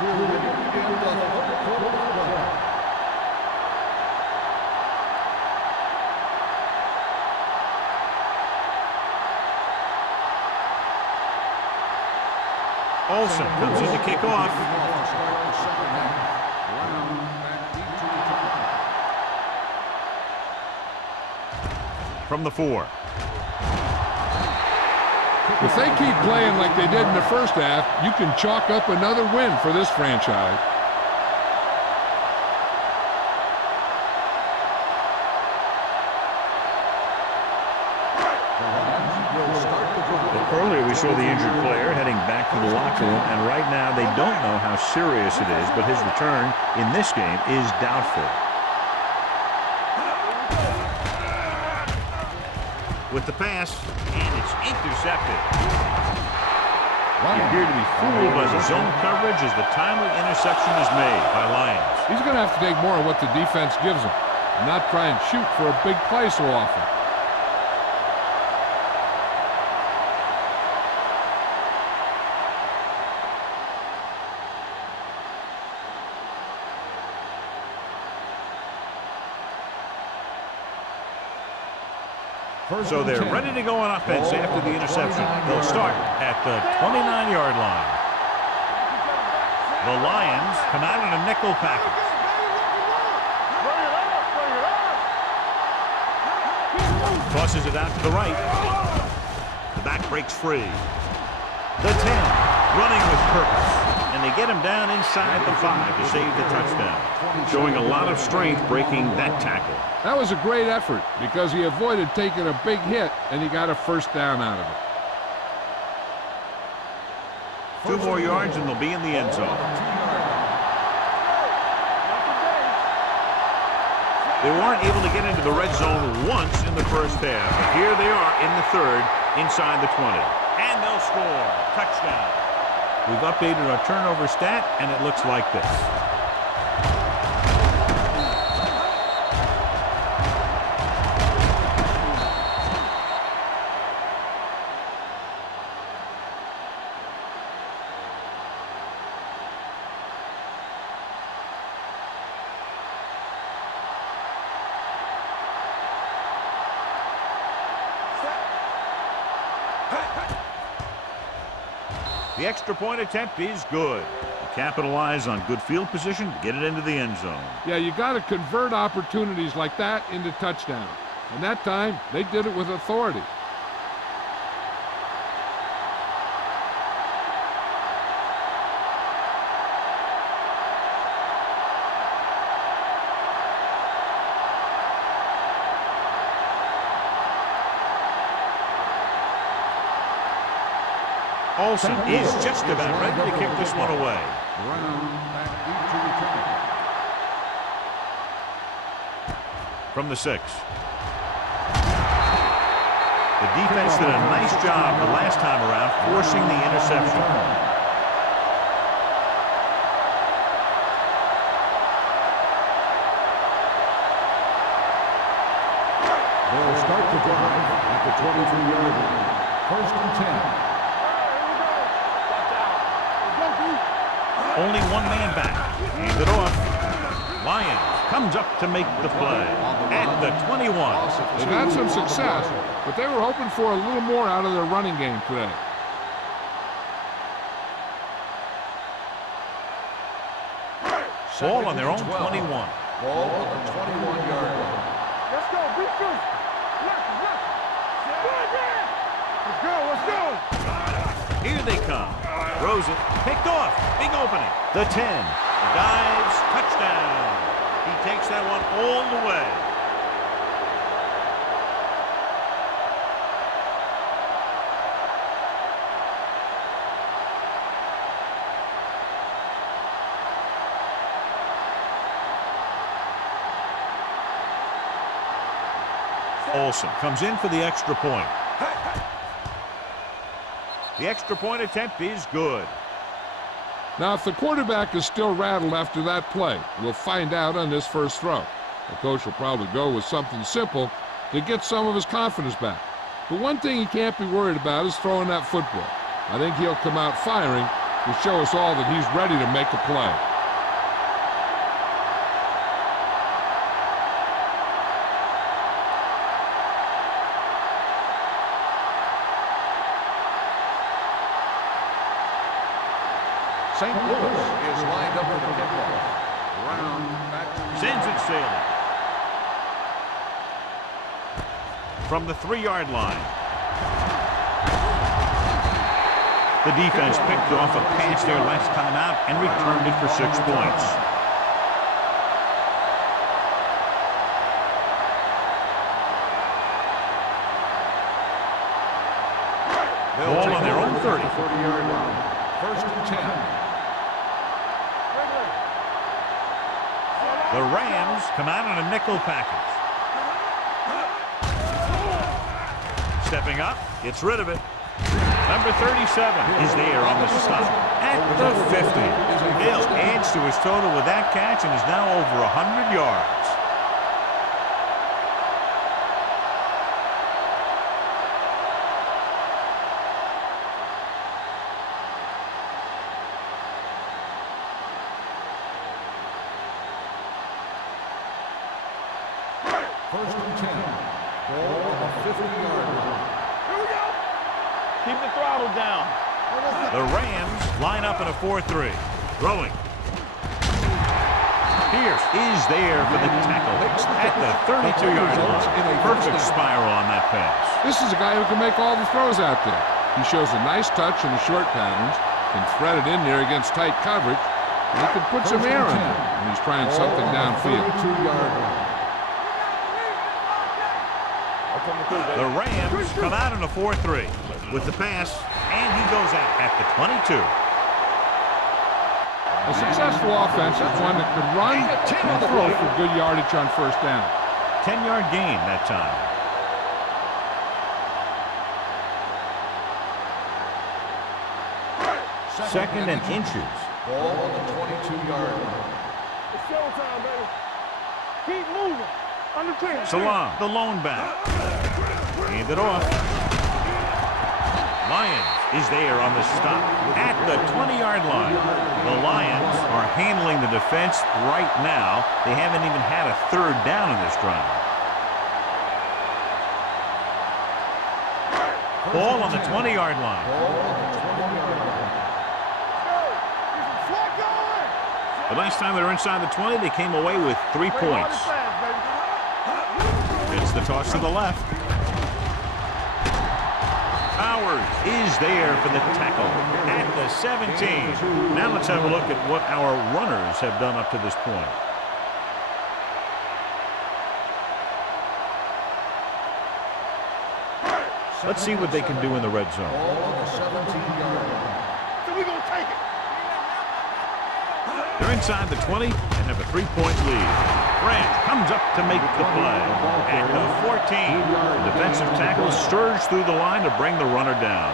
We're in the third quarter of play. Olsen comes in to kick off. From the 4. If they keep playing like they did in the first half, you can chalk up another win for this franchise. saw the injured player heading back to the locker room, and right now they don't know how serious it is, but his return in this game is doubtful. With the pass, and it's intercepted. He appeared to be fooled by the zone coverage as the timely interception is made by Lyons. He's going to have to take more of what the defense gives him and not try and shoot for a big play so often. So they're ready to go on offense after the interception. They'll start at the 29-yard line. The Lions come out in a nickel package. Tosses it out to the right. The back breaks free. The 10, running with purpose. And they get him down inside the 5 to save the touchdown. Showing a lot of strength breaking that tackle. That was a great effort because he avoided taking a big hit and he got a first down out of it. 2 more yards and they'll be in the end zone. They weren't able to get into the red zone once in the first half, but here they are in the third inside the 20. And they'll score. Touchdown. We've updated our turnover stat, and it looks like this. The extra point attempt is good. Capitalize on good field position to get it into the end zone. Yeah, you got to convert opportunities like that into touchdowns. And that time, they did it with authority. Olsen is just about ready to kick this one away. From the 6. The defense did a nice job the last time around forcing the interception. They'll start the drive at the 23-yard line. 1st and 10. Only one man back. Hand it off. Lyons comes up to make the play at the 21. They had some success, but they were hoping for a little more out of their running game today. Ball on their own 21. Ball on the 21-yard line. Let's go. Be good. Let's go. Here they come. Throws it. Picked off. Big opening. The 10. Dives. Touchdown. He takes that one all the way. Olsen comes in for the extra point. The extra point attempt is good. Now, if the quarterback is still rattled after that play, we'll find out on this first throw. The coach will probably go with something simple to get some of his confidence back. But one thing he can't be worried about is throwing that football. I think he'll come out firing to show us all that he's ready to make a play. St. Louis is lined up for the kickoff. Brown back to Sends it sailing. From the 3-yard line. The defense picked off a pass there last time out and returned it for 6 points. Ball on their own 30. 30-yard line. First and 10. The Rams come out on a nickel package. Stepping up, gets rid of it. Number 37 is there on the stop at the 50. Hill adds to his total with that catch and is now over 100 yards. First and 10. Ball on the 50-yard line. Here we go. Keep the throttle down. The Rams line up in a 4-3. Throwing. Pierce is there for the tackle at the 32-yard line. Perfect spiral on that pass. This is a guy who can make all the throws out there. He shows a nice touch in the short patterns, can thread it in there against tight coverage, and he can put some air in it when he's trying something downfield. 32-yard line. The Rams come out in a 4-3 with the pass, and he goes out at the 22. A successful offense is one that can run and throw for good yardage on first down. 10-yard gain that time. Second and inches. Ball on the 22-yard line. It's showtime, baby. Keep moving. Under clear. Salam, the lone back. Hand it off. Lions is there on the stop at the 20-yard line. The Lions are handling the defense right now. They haven't even had a third down in this drive. Ball on the 20-yard line. The last time they were inside the 20, they came away with 3 points. It's the toss to the left. Powers is there for the tackle at the 17. Now let's have a look at what our runners have done up to this point. Let's see what they can do in the red zone. Ball on the 17-yard line. So we gonna take it. They're inside the 20 and have a 3-point lead. Grant comes up to make the play at the 14. The defensive tackle surged through the line to bring the runner down.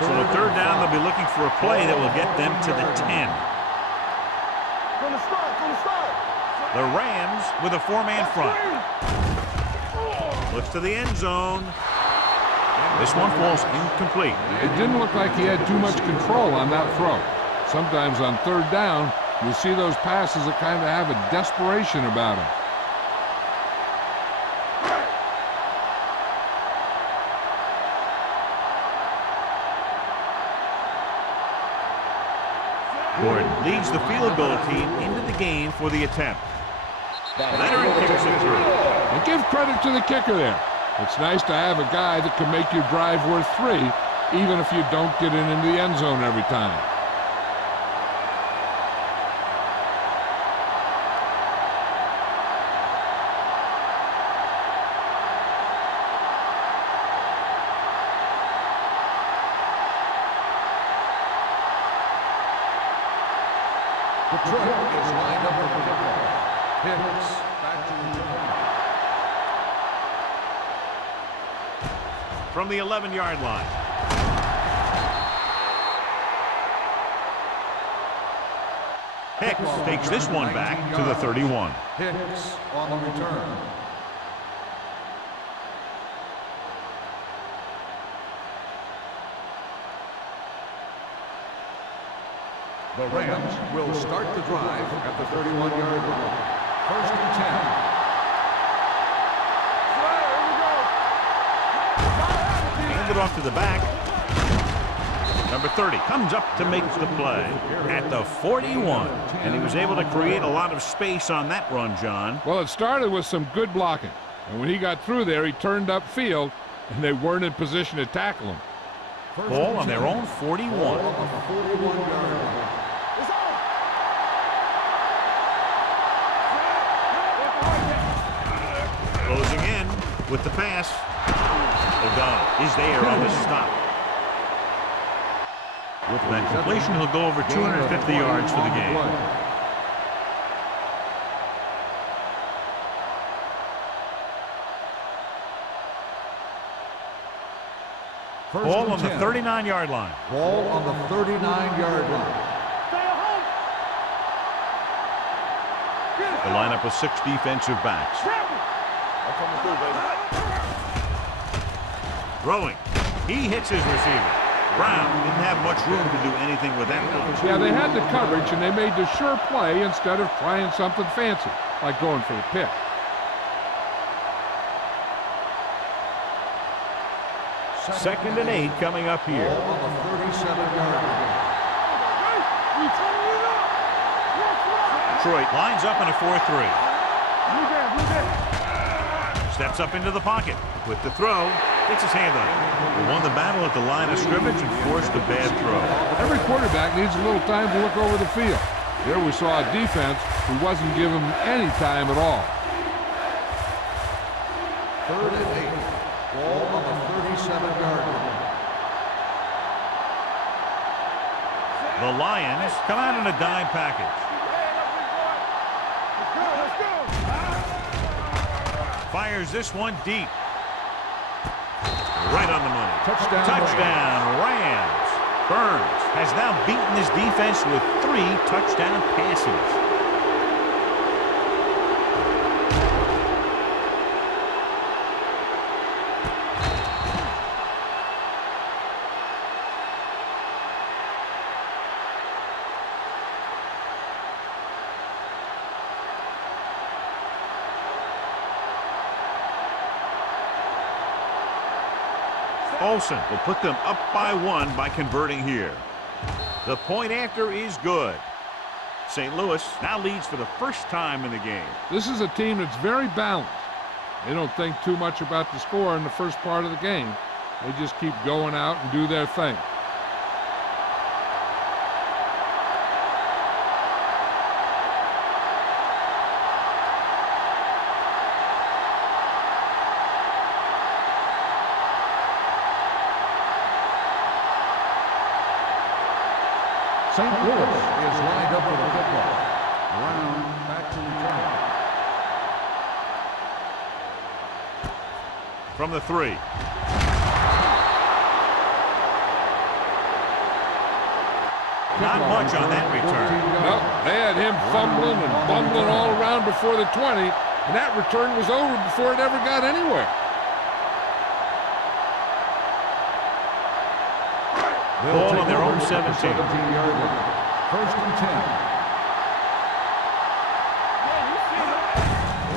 So the third down, they'll be looking for a play that will get them to the 10. From the start. The Rams with a 4-man front. Looks to the end zone. This one falls incomplete. It didn't look like he had too much control on that throw. Sometimes on third down, you'll see those passes that kind of have a desperation about them. Gordon leads the field goal team into the game for the attempt. Leonard kicks it through. And give credit to the kicker there. It's nice to have a guy that can make your drive worth 3, even if you don't get it into the end zone every time. The truck is lined up for the kickoff. Hicks back to return. From the 11-yard line. Hicks takes this one back to the 31. Hicks on the return. The Rams will start the drive at the 31-yard line. First and 10. Handed off to the back. Number 30 comes up to make the play at the 41. And he was able to create a lot of space on that run, John. Well, it started with some good blocking. And when he got through there, he turned upfield, and they weren't in position to tackle him. Ball on their own 41. Ball on the 41-yard line. With the pass, O'Donnell is there on the stop. With that completion, he'll go over 250 yards for the game. Ball on the 39-yard line. Ball on the 39-yard line. The lineup with 6 defensive backs. Throwing. He hits his receiver. Brown didn't have much room to do anything with that one. Yeah, they had the coverage, and they made the sure play instead of trying something fancy, like going for the pick. Second and 8 coming up here. Ball on the 37-yard line. Detroit lines up in a 4-3. Steps up into the pocket. With the throw, gets his hand on it. He won the battle at the line of scrimmage and forced a bad throw. Every quarterback needs a little time to look over the field. Here we saw a defense who wasn't giving him any time at all. 3rd and 8. Ball on the 37-yard line. The Lions come out in a dime package. Fires this one deep. Right on the money. Touchdown, Rams. Burns has now beaten his defense with 3 touchdown passes. Olsen will put them up by 1 by converting here. The point after is good. St. Louis now leads for the first time in the game. This is a team that's very balanced. They don't think too much about the score in the first part of the game. They just keep going out and do their thing. St. Louis is lined up for the kickoff. Brown back to return. From the 3. Not much on that return. No, they had him fumbling and bumbling all around before the 20, and that return was over before it ever got anywhere. Ball on their own 17. 17-yard line. 1st and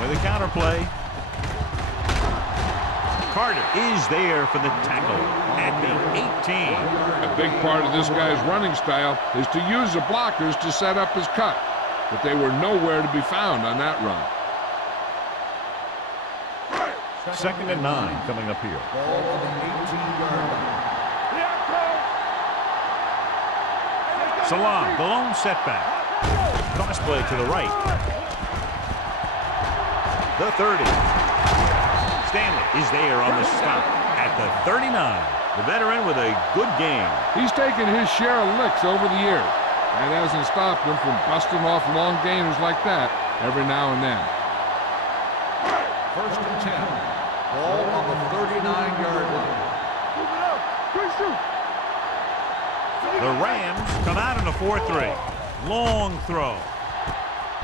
10. With a counter play. Carter is there for the tackle at the 18. A big part of this guy's running style is to use the blockers to set up his cut, but they were nowhere to be found on that run. 2nd and 9 coming up here. Ball on the 18-yard line. Salam, the lone setback. Cross play to the right. The 30. Stanley is there on the stop at the 39. The veteran with a good game. He's taken his share of licks over the years. That hasn't stopped him from busting off long gainers like that every now and then. 1st and 10. Ball on the 39-yard line. The Rams come out in a 4-3. Long throw.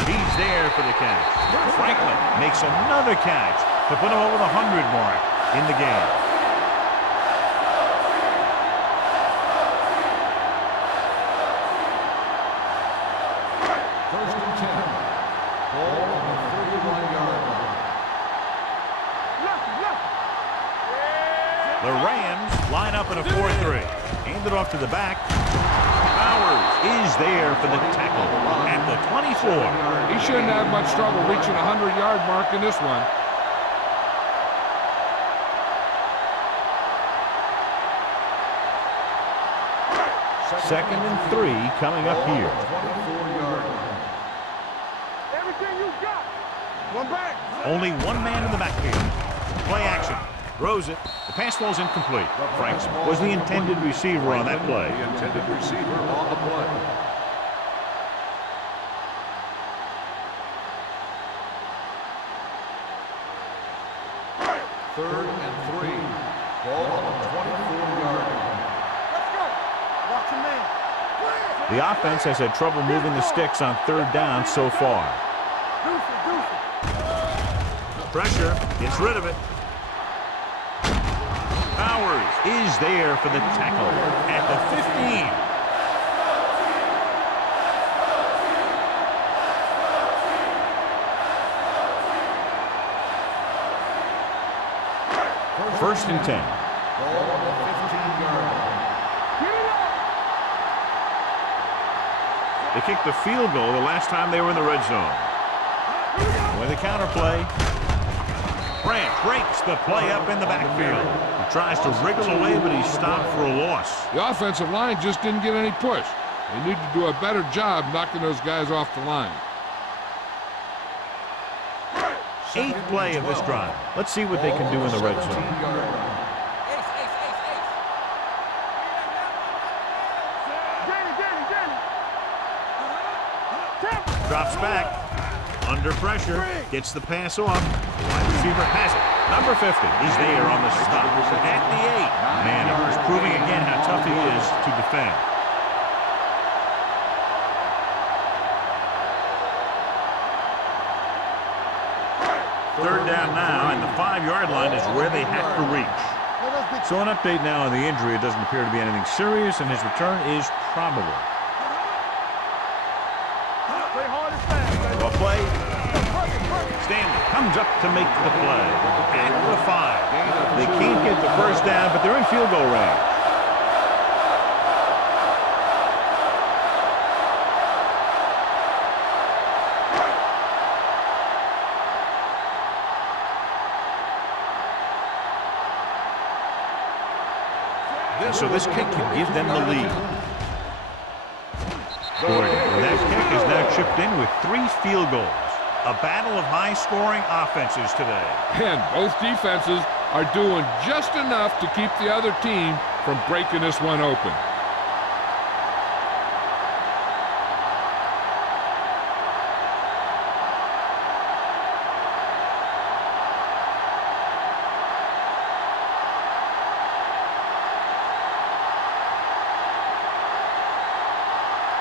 He's there for the catch. Franklin makes another catch to put him over the 100 mark in the game. First and 10. Ball on the 31-yard line. The Rams line up in a 4-3. Hand it off to the back. Bowers is there for the tackle at the 24. He shouldn't have much trouble reaching the 100-yard mark in this one. Second and 3 coming up here. 24-yard line. Everything you got. One back. Only one man in the backfield. Play action. Throws it. The pass falls incomplete. Franks was the intended receiver on that play. The intended receiver on the play. Third and 3. Ball on the 24-yard line. Let's go. Watch your man. The offense has had trouble moving the sticks on third down so far. Pressure. Gets rid of it. Bowers is there for the tackle at the 15. First and 10. Ball on the 15-yard line. They kicked the field goal the last time they were in the red zone. With a counter play. Branch breaks the play up in the backfield. He tries to wriggle away, but he's stopped for a loss. The offensive line just didn't get any push. They need to do a better job knocking those guys off the line. 8th play of this drive. Let's see what they can do in the red zone. Drops back. Under pressure. Gets the pass off. Wide receiver has it. Number 50. He's there on the stop. At the 8. Man, it was proving again how tough he is to defend. Third down now, and the 5-yard line is where they have to reach. So an update now on the injury. It doesn't appear to be anything serious, and his return is probable. Well played. Stanley comes up to make the play. At the 5. They can't get the first down, but they're in field goal range. So this kick can give them the lead. Gordon, that kick is now chipped in with 3 field goals. A battle of high-scoring offenses today. And both defenses are doing just enough to keep the other team from breaking this one open.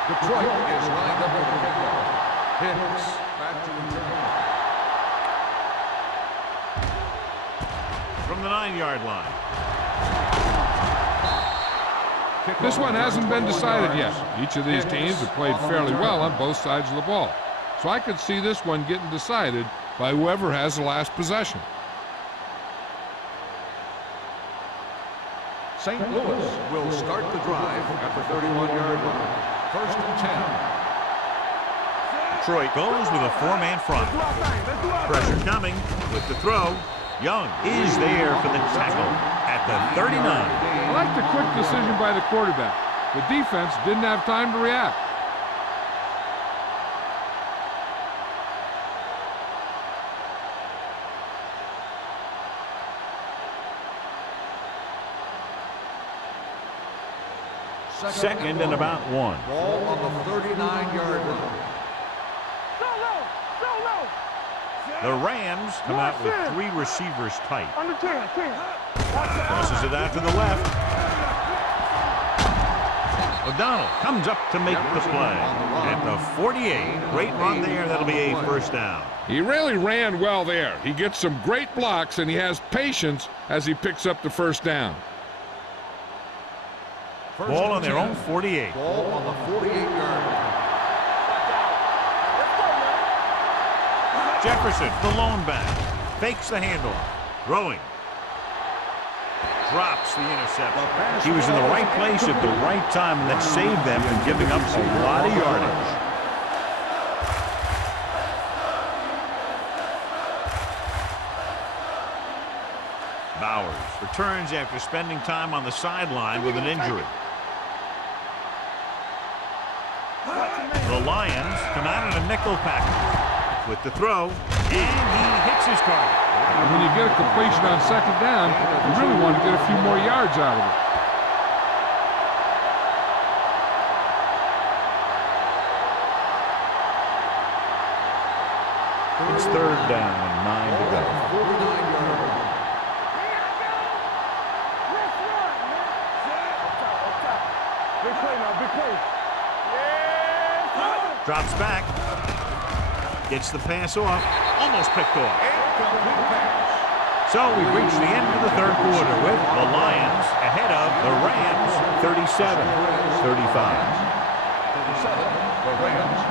Detroit is lined up for the kickoff. Hicks back to return. From the 9-yard line. This one hasn't been decided yet. Each of these teams have played fairly well on both sides of the ball. So I could see this one getting decided by whoever has the last possession. St. Louis will start the drive at the 31-yard line. First and 10. Detroit goes with a 4-man front. Pressure coming with the throw. Young is there for the tackle at the 39. I like the quick decision by the quarterback. The defense didn't have time to react. Second and about 1. Ball on the 39-yard line. The Rams come out with 3 receivers tight. Under 10. Crosses it out to the left. O'Donnell comes up to make the play. At the 48. Great run there. That'll be a first down. He really ran well there. He gets some great blocks, and he has patience as he picks up the first down. Ball on their own 48. Ball on the 48-yard line. Jefferson, the lone back, fakes the handoff, throwing, drops the interception. He was in the right place at the right time, and that saved them from giving up a lot of yardage. Bowers returns after spending time on the sideline with an injury. The Lions come out in a nickel package. with the throw, and he hits his target. And when you get a completion on second down, you really want to get a few more yards out of it. It's third down and 9 to go. 49-yard line. Big play now, big play. Drops back. Gets the pass off. Almost picked off. Incomplete pass. So we've reached the end of the third quarter with the Lions ahead of the Rams 37-35. 37, the Rams.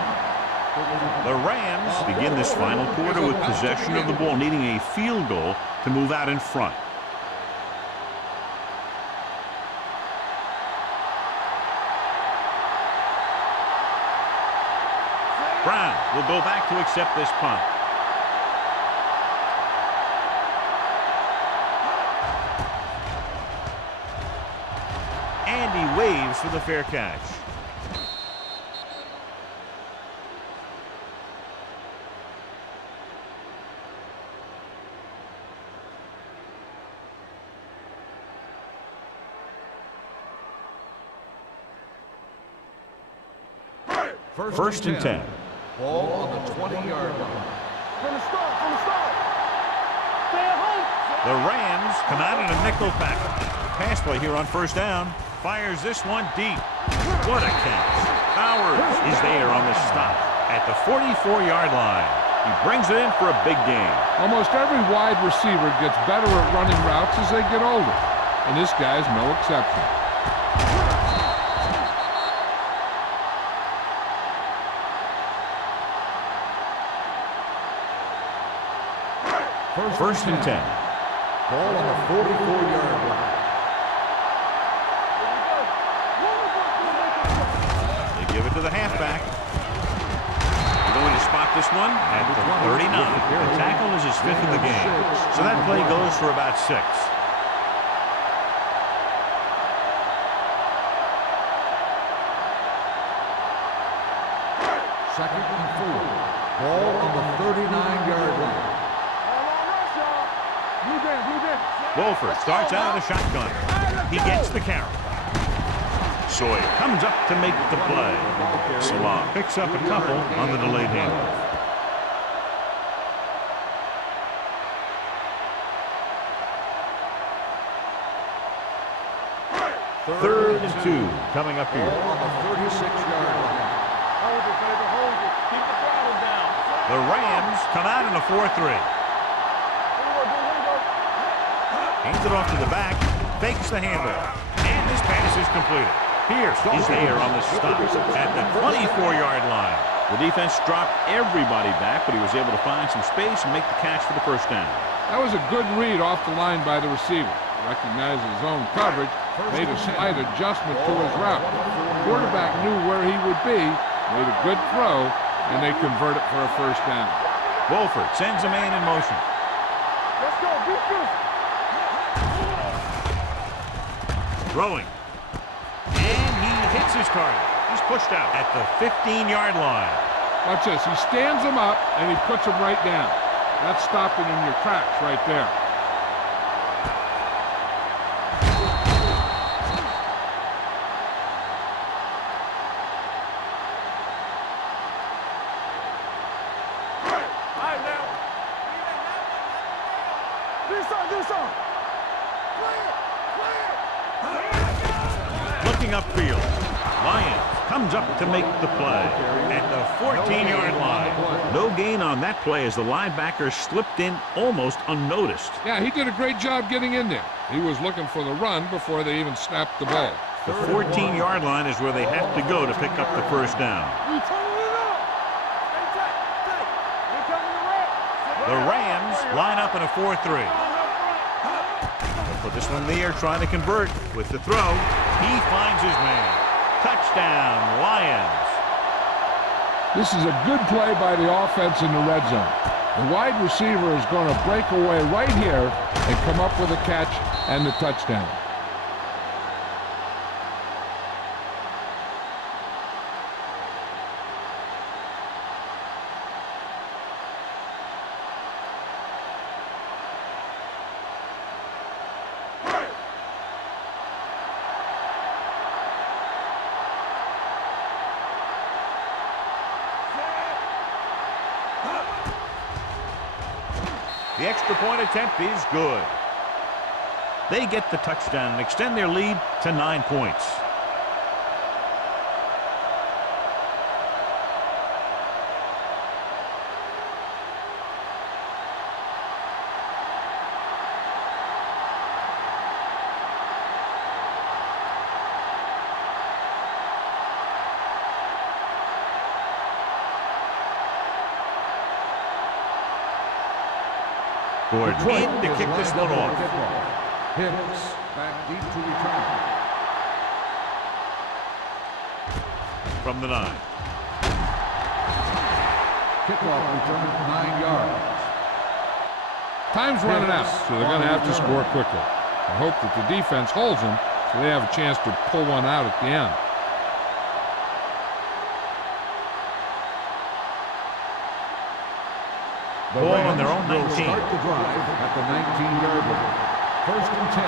The Rams begin this final quarter with possession of the ball, needing a field goal to move out in front. Brown will go back to accept this punt. And he waves for the fair catch. First and 10. Ball on the 20-yard line. From the start, from the start. Stay at home. The Rams come out in a nickel package. Pass play here on first down. Fires this one deep. What a catch. Bowers is there on the stop at the 44-yard line. He brings it in for a big game. Almost every wide receiver gets better at running routes as they get older, and this guy's no exception. First and 10. Ball on the 44-yard line. They give it to the halfback. They're going to spot this one at the 39. The tackle is his 5th of the game. So that play goes for about 6. Second and 4. Ball on the 39-yard line. Wolford starts out of the shotgun. He gets the carry. Sawyer comes up to make the play. Salah picks up a couple on the delayed handoff. Third and 2 coming up here. Ball on the 36-yard line. Hold it, baby, hold it. Keep the throttle down. The Rams come out in a 4-3. Hands it off to the back, fakes the handoff, and this pass is completed. Pierce is there on the stop at the 24-yard line. The defense dropped everybody back, but he was able to find some space and make the catch for the first down. That was a good read off the line by the receiver. Recognized his own coverage, made a slight adjustment to his route. The quarterback knew where he would be, made a good throw, and they convert it for a first down. Wolford sends a man in motion. Let's go, defense. Throwing. And he hits his target. He's pushed out at the 15-yard line. Watch this. He stands him up, and he puts him right down. That's stopping in your tracks right there. Looking upfield. Lyons comes up to make the play at the 14-yard line. No gain on that play as the linebacker slipped in almost unnoticed. Yeah, he did a great job getting in there. He was looking for the run before they even snapped the ball. The 14-yard line is where they have to go to pick up the first down. The Rams line up in a 4-3. Put this one in the air, trying to convert with the throw. He finds his man. Touchdown, Lions. This is a good play by the offense in the red zone. The wide receiver is going to break away right here and come up with a catch and the touchdown. The extra point attempt is good. They get the touchdown and extend their lead to 9 points. Gordon in to kick this one off. Hicks back deep to return. From the 9. Kickoff return 9 yards. Time's running out, so they're going to have to score quickly. I hope that the defense holds them so they have a chance to pull one out at the end. Ball on their own 19. Start the drive at the 19-yard line. First and 10.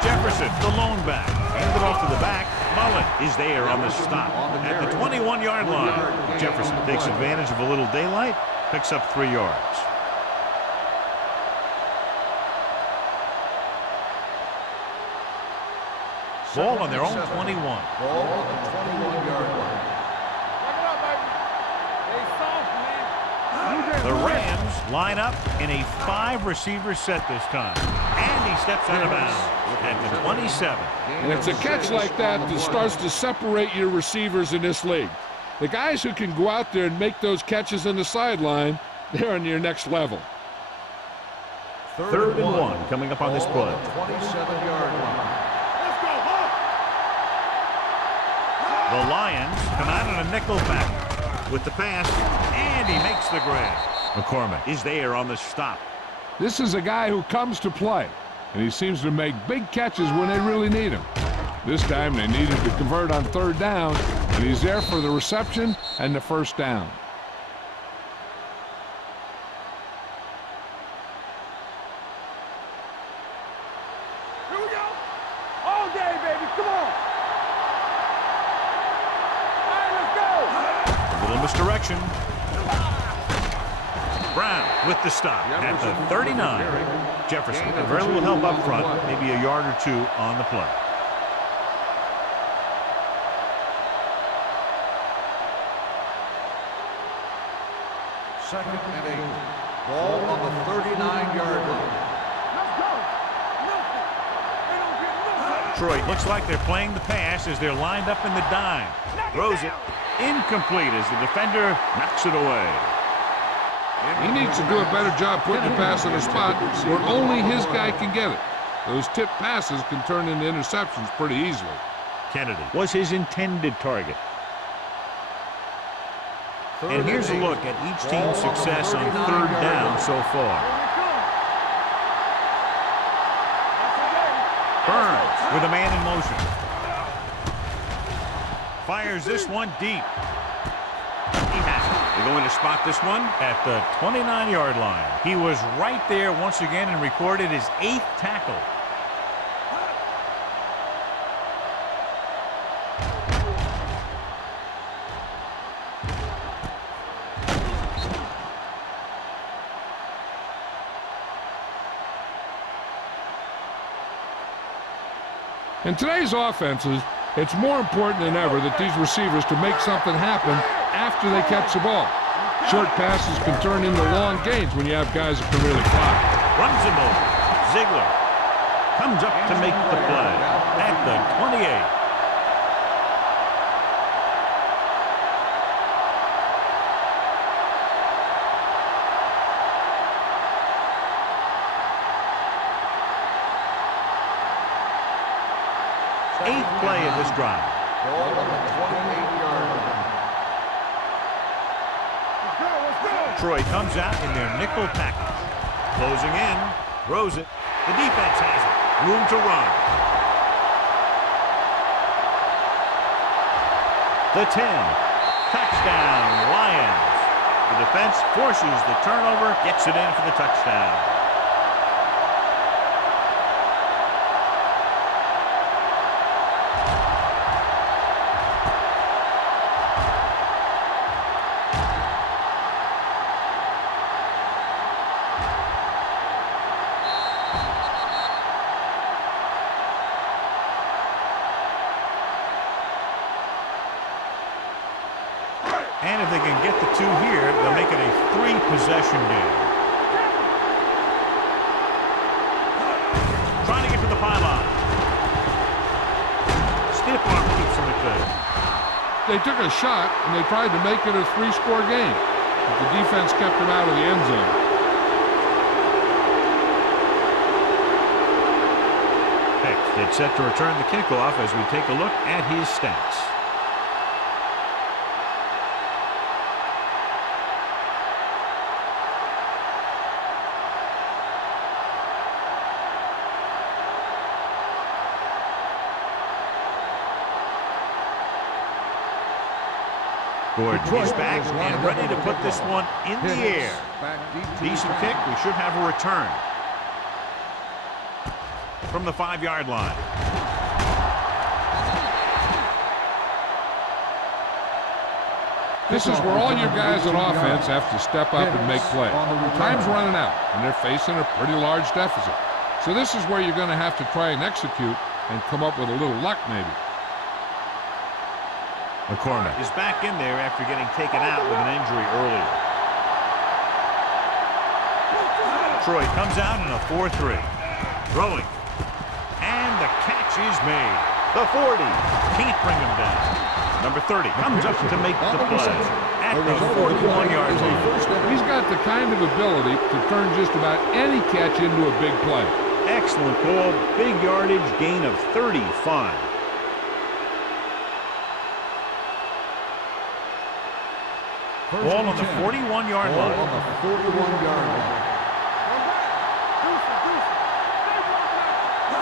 Jefferson, the lone back. Handed off to the back. Mullen is there on the stop at the 21-yard line. Jefferson takes advantage of a little daylight, picks up 3 yards. Ball on their own 21. Ball on the 21-yard line. The Rams line up in a 5-receiver set this time. And he steps out of bounds at the 27. And it's a catch like that that starts to separate your receivers in this league. The guys who can go out there and make those catches in the sideline, they're on your next level. Third and 1 coming up on this play. 27-yard line. The Lions come out in a nickel pack with the pass, and he makes the grab. McCormick is there on the stop. This is a guy who comes to play, and he seems to make big catches when they really need him. This time they needed to convert on 3rd down, and he's there for the reception and the 1st down. Here we go. All day, baby. Come on. All right, let's go. A little misdirection. Brown with the stop at the 39. Jefferson, very little help up front, maybe a yard or 2 on the play. Second and 8. Ball on the 39-yard line. Let's go. Nothing. They don't get nothing. Detroit looks like they're playing the pass as they're lined up in the dime. Throws it incomplete as the defender knocks it away. He needs to do a better job putting the pass in a spot where only his guy can get it. Those tip passes can turn into interceptions pretty easily. Kennedy was his intended target. And here's a look at each team's success on 3rd down so far. Burns with a man in motion. Fires this one deep. He has it. They're going to spot this one at the 29-yard line. He was right there once again and recorded his 8th tackle. In today's offenses, it's more important than ever that these receivers to make something happen after they catch the ball. Short passes can turn into long gains when you have guys that can really fly. Runs him over. Ziegler comes up to make the play at the 28. Eighth play of this drive. Ball on the 28-yard line. Troy comes out in their nickel package. Closing in, throws it. The defense has it. Room to run. The 10. Touchdown, Lions. The defense forces the turnover, gets it in for the touchdown. And if they can get the 2 here, they'll make it a 3-possession game. Trying to get to the pylon. Stiff arm keeps them at bay. They took a shot, and they tried to make it a 3-score game. But the defense kept them out of the end zone. Hicks gets set to return the kickoff as we take a look at his stats. He's back and ready to put this one in the air. Decent kick. We should have a return from the 5-yard line. This is where all your guys on offense have to step up and make plays. Time's running out, and they're facing a pretty large deficit. So this is where you're going to have to try and execute and come up with a little luck maybe. McCormick is back in there after getting taken out with an injury earlier. Troy comes out in a 4-3. Throwing. And the catch is made. The 40. Can't bring him down. Number 30 comes up to make the play at the 41-yard line. He's got the kind of ability to turn just about any catch into a big play. Excellent call. Big yardage, gain of 35. Ball on the 41-yard line. On the 41-yard line.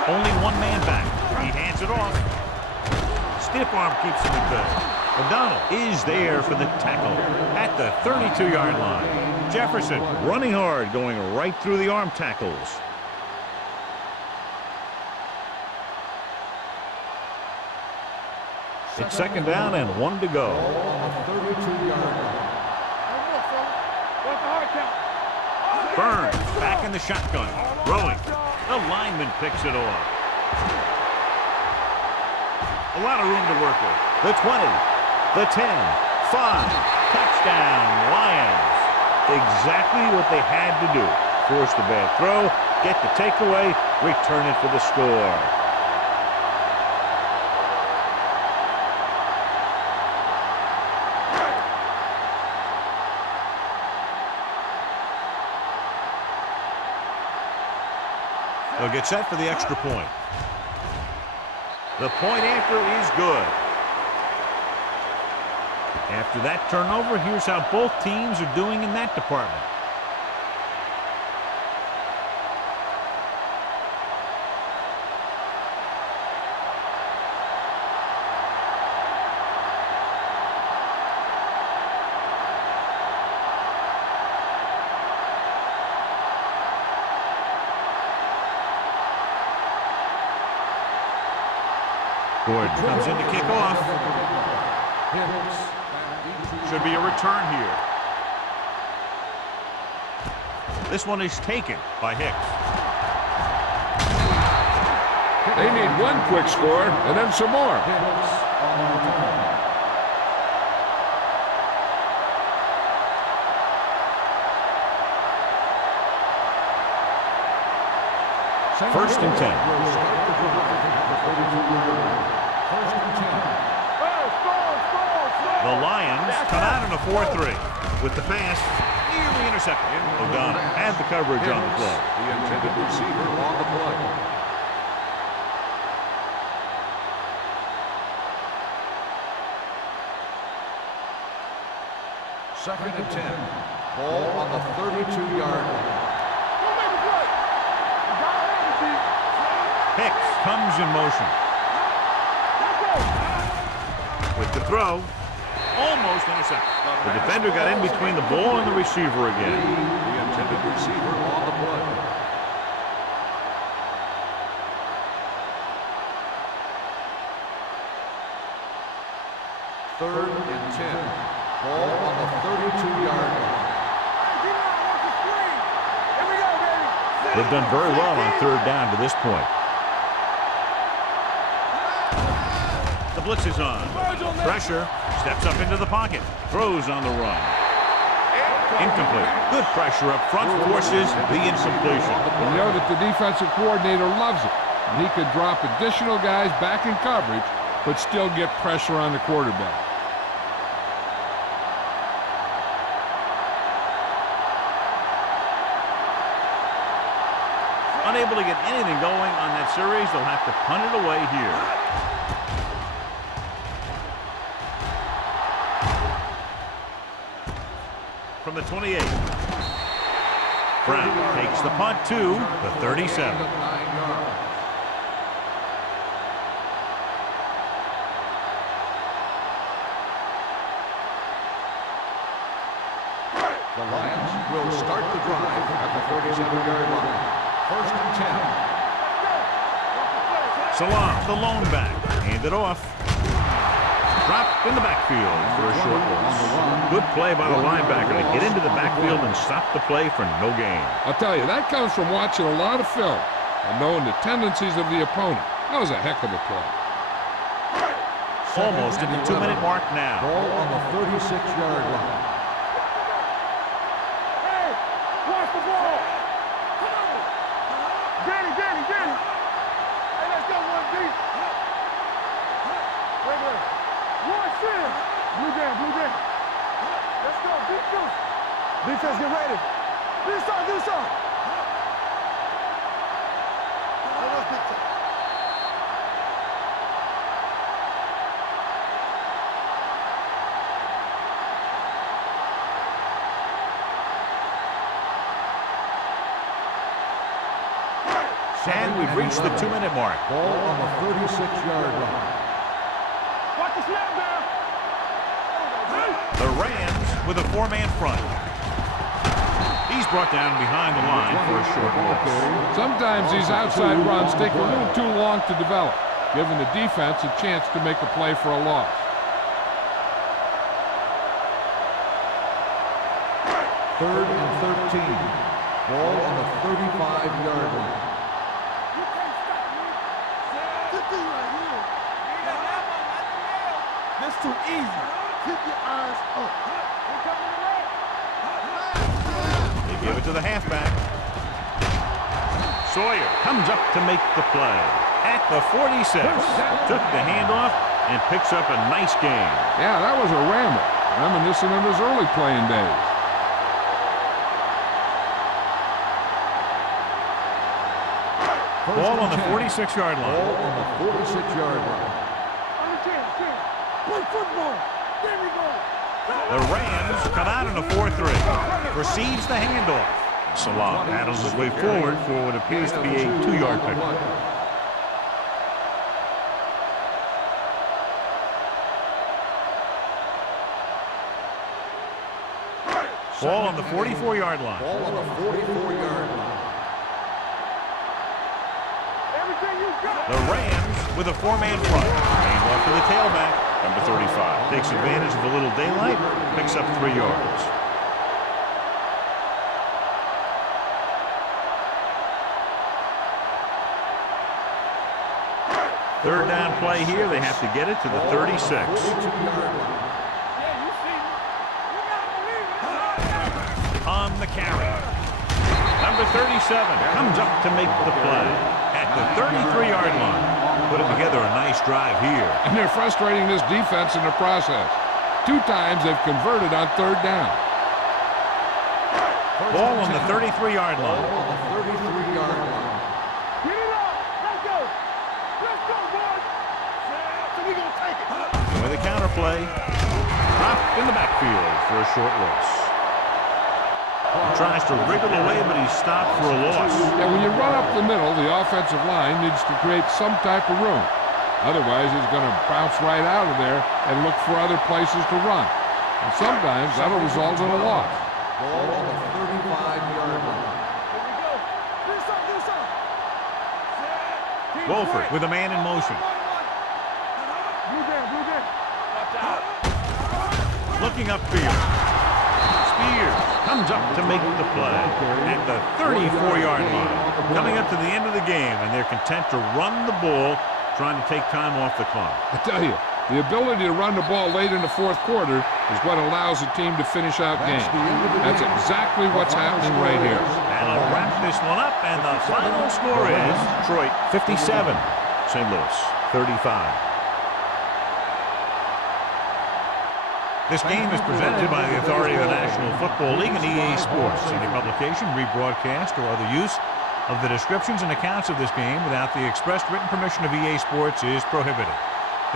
Only one man back. He hands it off. Stiff arm keeps him at bay. O'Donnell is there for the tackle at the 32-yard line. Jefferson running hard, going right through the arm tackles. It's 2nd down and 1 to go. On the 32-yard line. Burns back in the shotgun. Throwing. The lineman picks it off. A lot of room to work with. The 20. The 10. 5. Touchdown, Lions. Exactly what they had to do. Force the bad throw, get the takeaway, return it for the score. They'll get set for the extra point. The point after is good. After that turnover, here's how both teams are doing in that department. Gordon comes in to kick off. Should be a return here. This one is taken by Hicks. They need one quick score and then some more. First and 10. The Lions come out in a 4-3 with the pass nearly intercepted. O'Donnell had the coverage on the play. The intended receiver on the play. Second and 10. Ball on the 32-yard line. Hicks comes in motion. With the throw, almost intercepted. The defender got in between the ball and the receiver again. The intended receiver on the play. Third and 10. Ball on the 32-yard line. They've done very well on 3rd down to this point. The blitz is on. Pressure. Steps up into the pocket. Throws on the run. Incomplete. Good pressure up front forces the incompletion. You know that the defensive coordinator loves it. And he could drop additional guys back in coverage, but still get pressure on the quarterback. Unable to get anything going on that series, they'll have to punt it away here. From the 28. Brown takes the punt to the 37. The Lions will start the drive at the 37-yard line. First and 10. Salam, the lone back. Hand it off. Dropped in the backfield for a short loss. Good play by the linebacker to get into the backfield and stop the play for no gain. I'll tell you, that comes from watching a lot of film and knowing the tendencies of the opponent. That was a heck of a play. Almost at the 2-minute mark now. Ball on the 36-yard line. Hey, watch the ball. Come on. Danny. Hey, let's go one deep. Wait. One center. Blue down. Let's go. Defense. Defense, get ready. Do something. Let's big time. And we've reached the 2-minute mark. Ball on the 36-yard line. Watch the snap down. The Rams with a 4-man front. He's brought down behind the line for a short loss. Sometimes these outside runs take a little too long to develop, giving the defense a chance to make a play for a loss. Third and 13. Ball on the 35-yard line. That's too easy. Keep your eyes up. They give it to the halfback. Sawyer comes up to make the play. At the 46. Took the handoff and picks up a nice gain. Yeah, that was a rammer, reminiscent of his early playing days. Ball on the 46-yard line. Ball on the 46-yard line. Play football. There we go. The Rams come out in a 4-3. Receives the handoff. Salam paddles his way forward for what appears to be a 2-yard pickup. Ball on the 44-yard line. Ball on the 44-yard line. The Rams with a 4-man front. Handoff to the tailback. Number 35 takes advantage of a little daylight. Picks up 3 yards. Third down play here. They have to get it to the 36. On the carry. Number 37 comes up to make the play at the 33-yard line. Putting together a nice drive here. And they're frustrating this defense in the process. 2 times they've converted on 3rd down. Ball on the 33-yard line. Ball on the 33-yard line. Get it up. Let's go. Let's go, boys. So we're going to take it. And with a counter play, dropped in the backfield for a short loss. Tries to wriggle away, but he's stopped for a loss. And when you run up the middle, the offensive line needs to create some type of room. Otherwise, he's going to bounce right out of there and look for other places to run. And sometimes that'll result in a loss. Ball on the 35-yard line. Here we go. Do something. Wolford with a man in motion. Blue down. Watch out. Looking upfield. Spears comes up to make the play at the 34-yard line. Coming up to the end of the game, and they're content to run the ball, trying to take time off the clock. I tell you, the ability to run the ball late in the fourth quarter is what allows a team to finish out games. That's exactly what's happening right here. And I'll wrap this one up, and the final score is Detroit 57, St. Louis 35. This game is presented by the authority of the National Football League and EA Sports. Any publication, rebroadcast, or other use of the descriptions and accounts of this game without the expressed written permission of EA Sports is prohibited.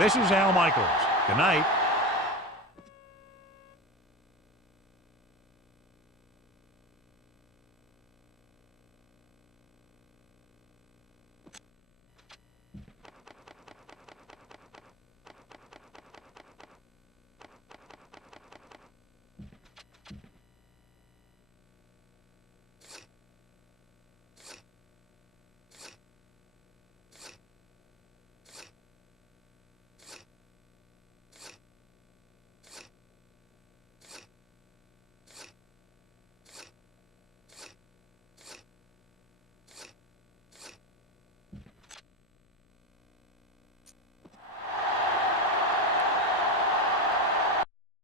This is Al Michaels. Good night.